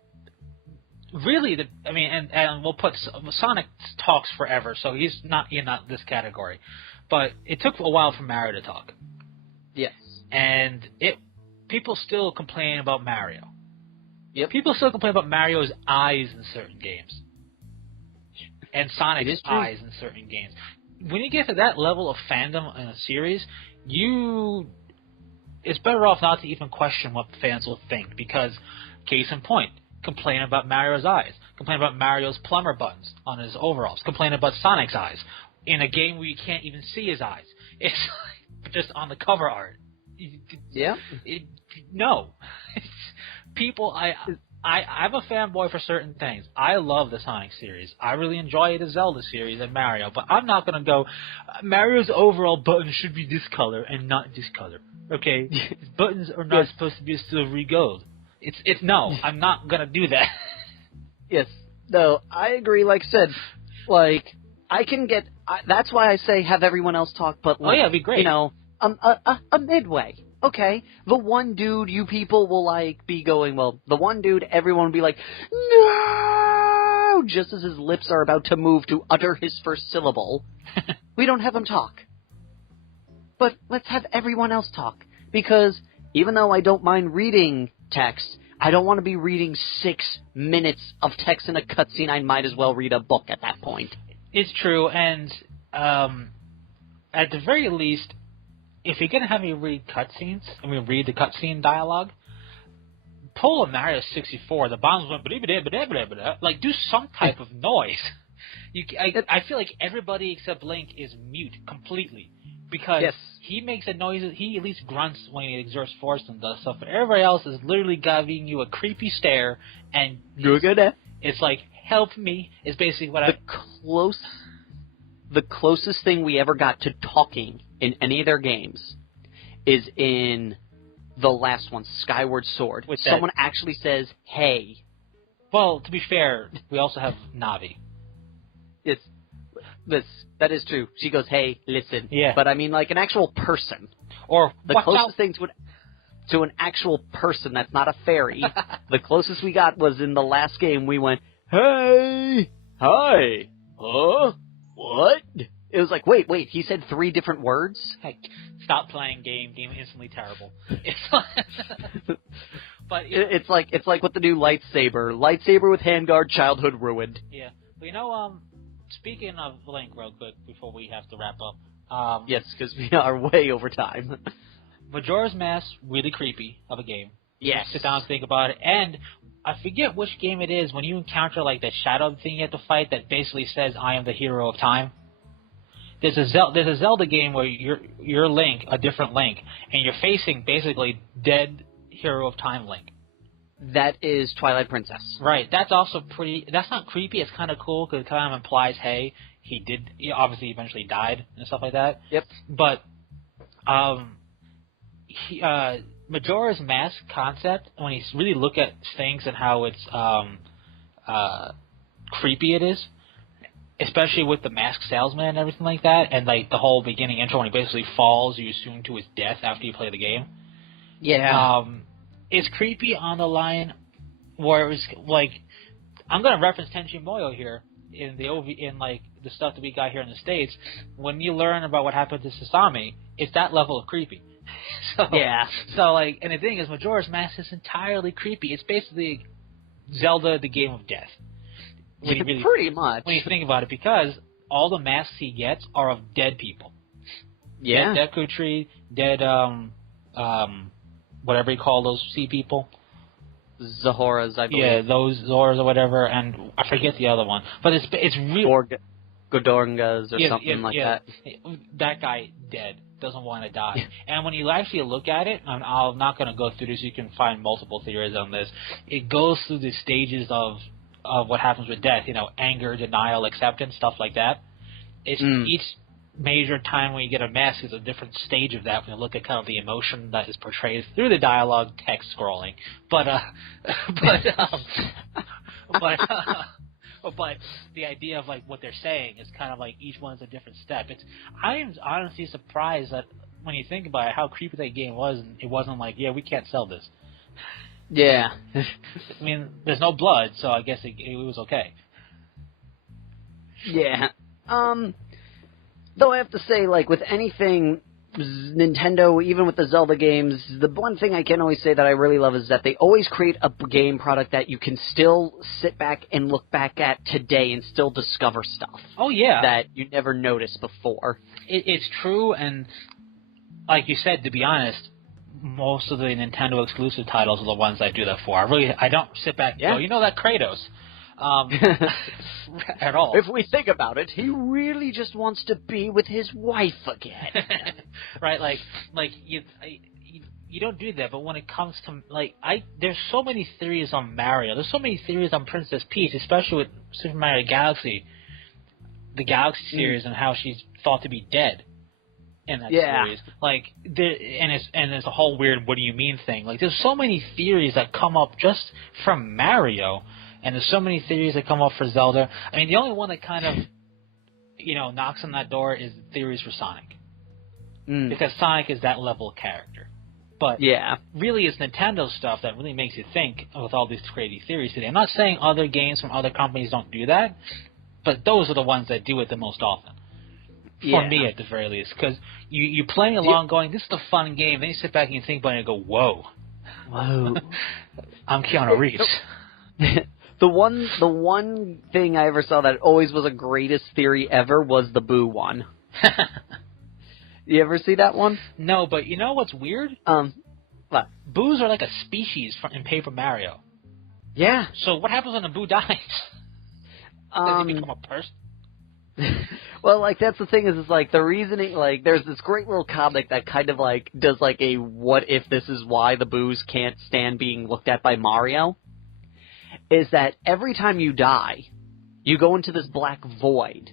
really, and we'll put Sonic talks forever, so he's not in this category. But it took a while for Mario to talk. Yes. And people still complain about Mario. Yep. People still complain about Mario's eyes in certain games. And Sonic's eyes in certain games. When you get to that level of fandom in a series, it's better off not to even question what fans will think, because, case in point, complain about Mario's eyes, complain about Mario's plumber buttons on his overalls, complain about Sonic's eyes in a game where you can't even see his eyes. It's like just on the cover art. Yeah. No. People, I'm a fanboy for certain things. I love the Sonic series. I really enjoy the Zelda series and Mario, but I'm not going to go, Mario's overall button should be this color and not this color. Okay? His buttons are not supposed to be silvery gold. No, I'm not going to do that. Yes. No, I agree. Like I said, like, I can get, that's why I say have everyone else talk, but like, it'd be great. You know, a midway. Okay, the one dude you people will, like, be going, well, the one dude everyone will be like, no, just as his lips are about to move to utter his first syllable. We don't have him talk. But let's have everyone else talk, because even though I don't mind reading text, I don't want to be reading 6 minutes of text in a cutscene. I might as well read a book at that point. It's true, and at the very least, if you're going to have me read cutscenes, read the cutscene dialogue, pull a Mario 64, the bombs went blah, like, do some type of noise. I feel like everybody except Link is mute completely, because he makes a noise, he at least grunts when he exerts force and does stuff, but everybody else is literally giving you a creepy stare, and it's like, help me, is basically what The closest thing we ever got to talking in any of their games is in the last one, Skyward Sword. Someone actually says, hey. Well, to be fair, we also have Navi. That is true. She goes, hey, listen. Yeah. But I mean, like, an actual person. Or the closest thing to an actual person that's not a fairy, the closest we got was in the last game. We went, hey, hi, huh? What? It was like, wait, he said 3 different words? Heck, stop playing game instantly terrible. But it's like with the new lightsaber with handguard, childhood ruined. Yeah, but you know, speaking of Link, real quick before we have to wrap up. Yes, because we are way over time. Majora's Mask, really creepy of a game. Yes. Sit down and think about it. And I forget which game it is when you encounter like the shadow thing you have to fight that basically says, "I am the hero of time." There's a Zelda game where you're Link, a different Link, and you're facing basically dead hero of time Link. That is Twilight Princess. Right. That's also pretty. That's not creepy. It's kind of cool because it kind of implies, hey, he obviously eventually died and stuff like that. Yep. But Majora's Mask concept, when you really look at things and how it's creepy it is, especially with the mask salesman and everything like that, and like the whole beginning intro when he basically falls, you assume to his death after you play the game. Yeah. It's creepy on the line where it was like, I'm gonna reference Tenchi Muyo here in like the stuff that we got here in the States. When you learn about what happened to Sasami, it's that level of creepy. So like, and the thing is, Majora's Mask is entirely creepy. It's basically Zelda, the game of death. Pretty much. When you think about it, because all the masks he gets are of dead people. Yeah. Dead Deku Tree, dead, whatever you call those sea people. Zahoras, I believe. Yeah, those Zoras or whatever, and I forget the other one. But it's real. Godorngas or something like that. That guy dead. Doesn't want to die. And when you actually look at it, and I'm not going to go through this, you can find multiple theories on this. It goes through the stages of what happens with death, anger, denial, acceptance, stuff like that. It's each major time when you get a mask is a different stage of that when you look at kind of the emotion that is portrayed through the dialogue, text scrolling. But the idea of like what they're saying is kind of like each one's a different step. I'm honestly surprised that when you think about it, how creepy that game was, and it wasn't like, yeah, we can't sell this. Yeah. I mean, there's no blood, so I guess it was okay. Yeah. Though I have to say, like, with anything, Nintendo, even with the Zelda games, the one thing I can always say that I really love is that they always create a game product that you can still sit back and look back at today and still discover stuff. Oh, yeah. That you never noticed before. It's true, and like you said, to be honest, most of the Nintendo exclusive titles are the ones I do that for. I don't sit back and go, that Kratos. At all. If we think about it, he really just wants to be with his wife again. Right, like you don't do that, but when it comes to there's so many theories on Mario. There's so many theories on Princess Peach, especially with Super Mario Galaxy, the Galaxy series, and how she's thought to be dead in that series. And it's a whole weird "what do you mean" thing. Like, there's so many theories that come up just from Mario. And there's so many theories that come up for Zelda. I mean, the only one that kind of, knocks on that door is theories for Sonic. Because Sonic is that level of character. But really it's Nintendo stuff that really makes you think with all these crazy theories today. I'm not saying other games from other companies don't do that, but those are the ones that do it the most often. For me, at the very least. Because you're playing along going, this is a fun game. Then you sit back and you think about it and go, whoa. I'm Keanu Reeves. The one thing I ever saw that always was a greatest theory ever was the Boo one. You ever see that one? No, but you know what's weird? What? Boos are like a species in Paper Mario. Yeah. So what happens when a Boo dies? Does he become a person? Well, like, that's the thing is like, the reasoning, like, there's this great little comic that kind of, like, does, like, a what if this is why the Boos can't stand being looked at by Mario. Is that every time you die, you go into this black void,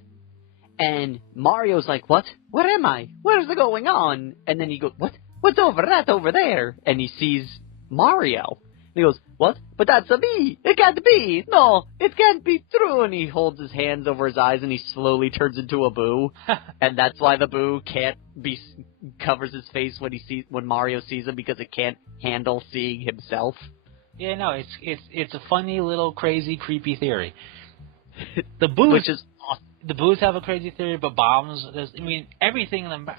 and Mario's like, what? Where am I? Where's the going on? And then he goes, what? What's over there? And he sees Mario. And he goes, what? But that's a me. It can't be. No, it can't be true. And he holds his hands over his eyes, and he slowly turns into a Boo. And that's why the Boo covers his face when Mario sees him, because it can't handle seeing himself. Yeah, no, it's a funny little crazy creepy theory. The Boos, which is awesome. The Boos have a crazy theory, but bombs. Everything in them.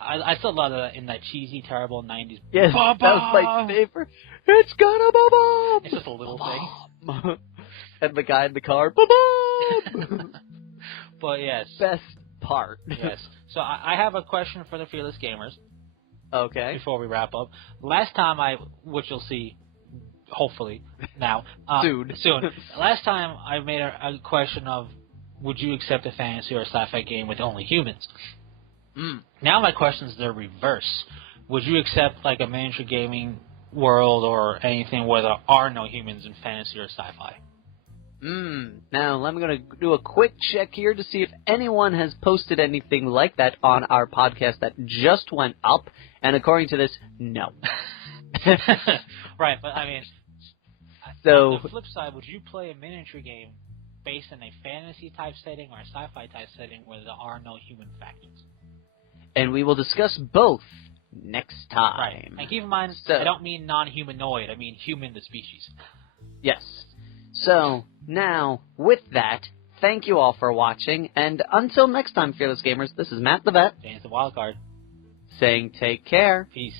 I still love that in that cheesy, terrible '90s. Yes, that was my favorite. It's gonna bomb. It's just a little thing. And the guy in the car, bomb. But yes, best part. Yes. So I have a question for the Fearless Gamers. Okay. Before we wrap up, last time which you'll see, hopefully now, soon. Last time I made a question of, would you accept a fantasy or a sci-fi game with only humans? Now my question is the reverse. Would you accept like a miniature gaming world or anything where there are no humans in fantasy or sci-fi? Now, I'm going to do a quick check here to see if anyone has posted anything like that on our podcast that just went up, and according to this, no. Right, but I mean, so, on the flip side, would you play a miniature game based in a fantasy-type setting or a sci-fi-type setting where there are no human factors? And we will discuss both next time. Right, and keep in mind, I don't mean non-humanoid, I mean human the species. Yes. So, now, with that, thank you all for watching, and until next time, Fearless Gamers, this is Matt the Vet. James the Wildcard. Saying take care. Peace.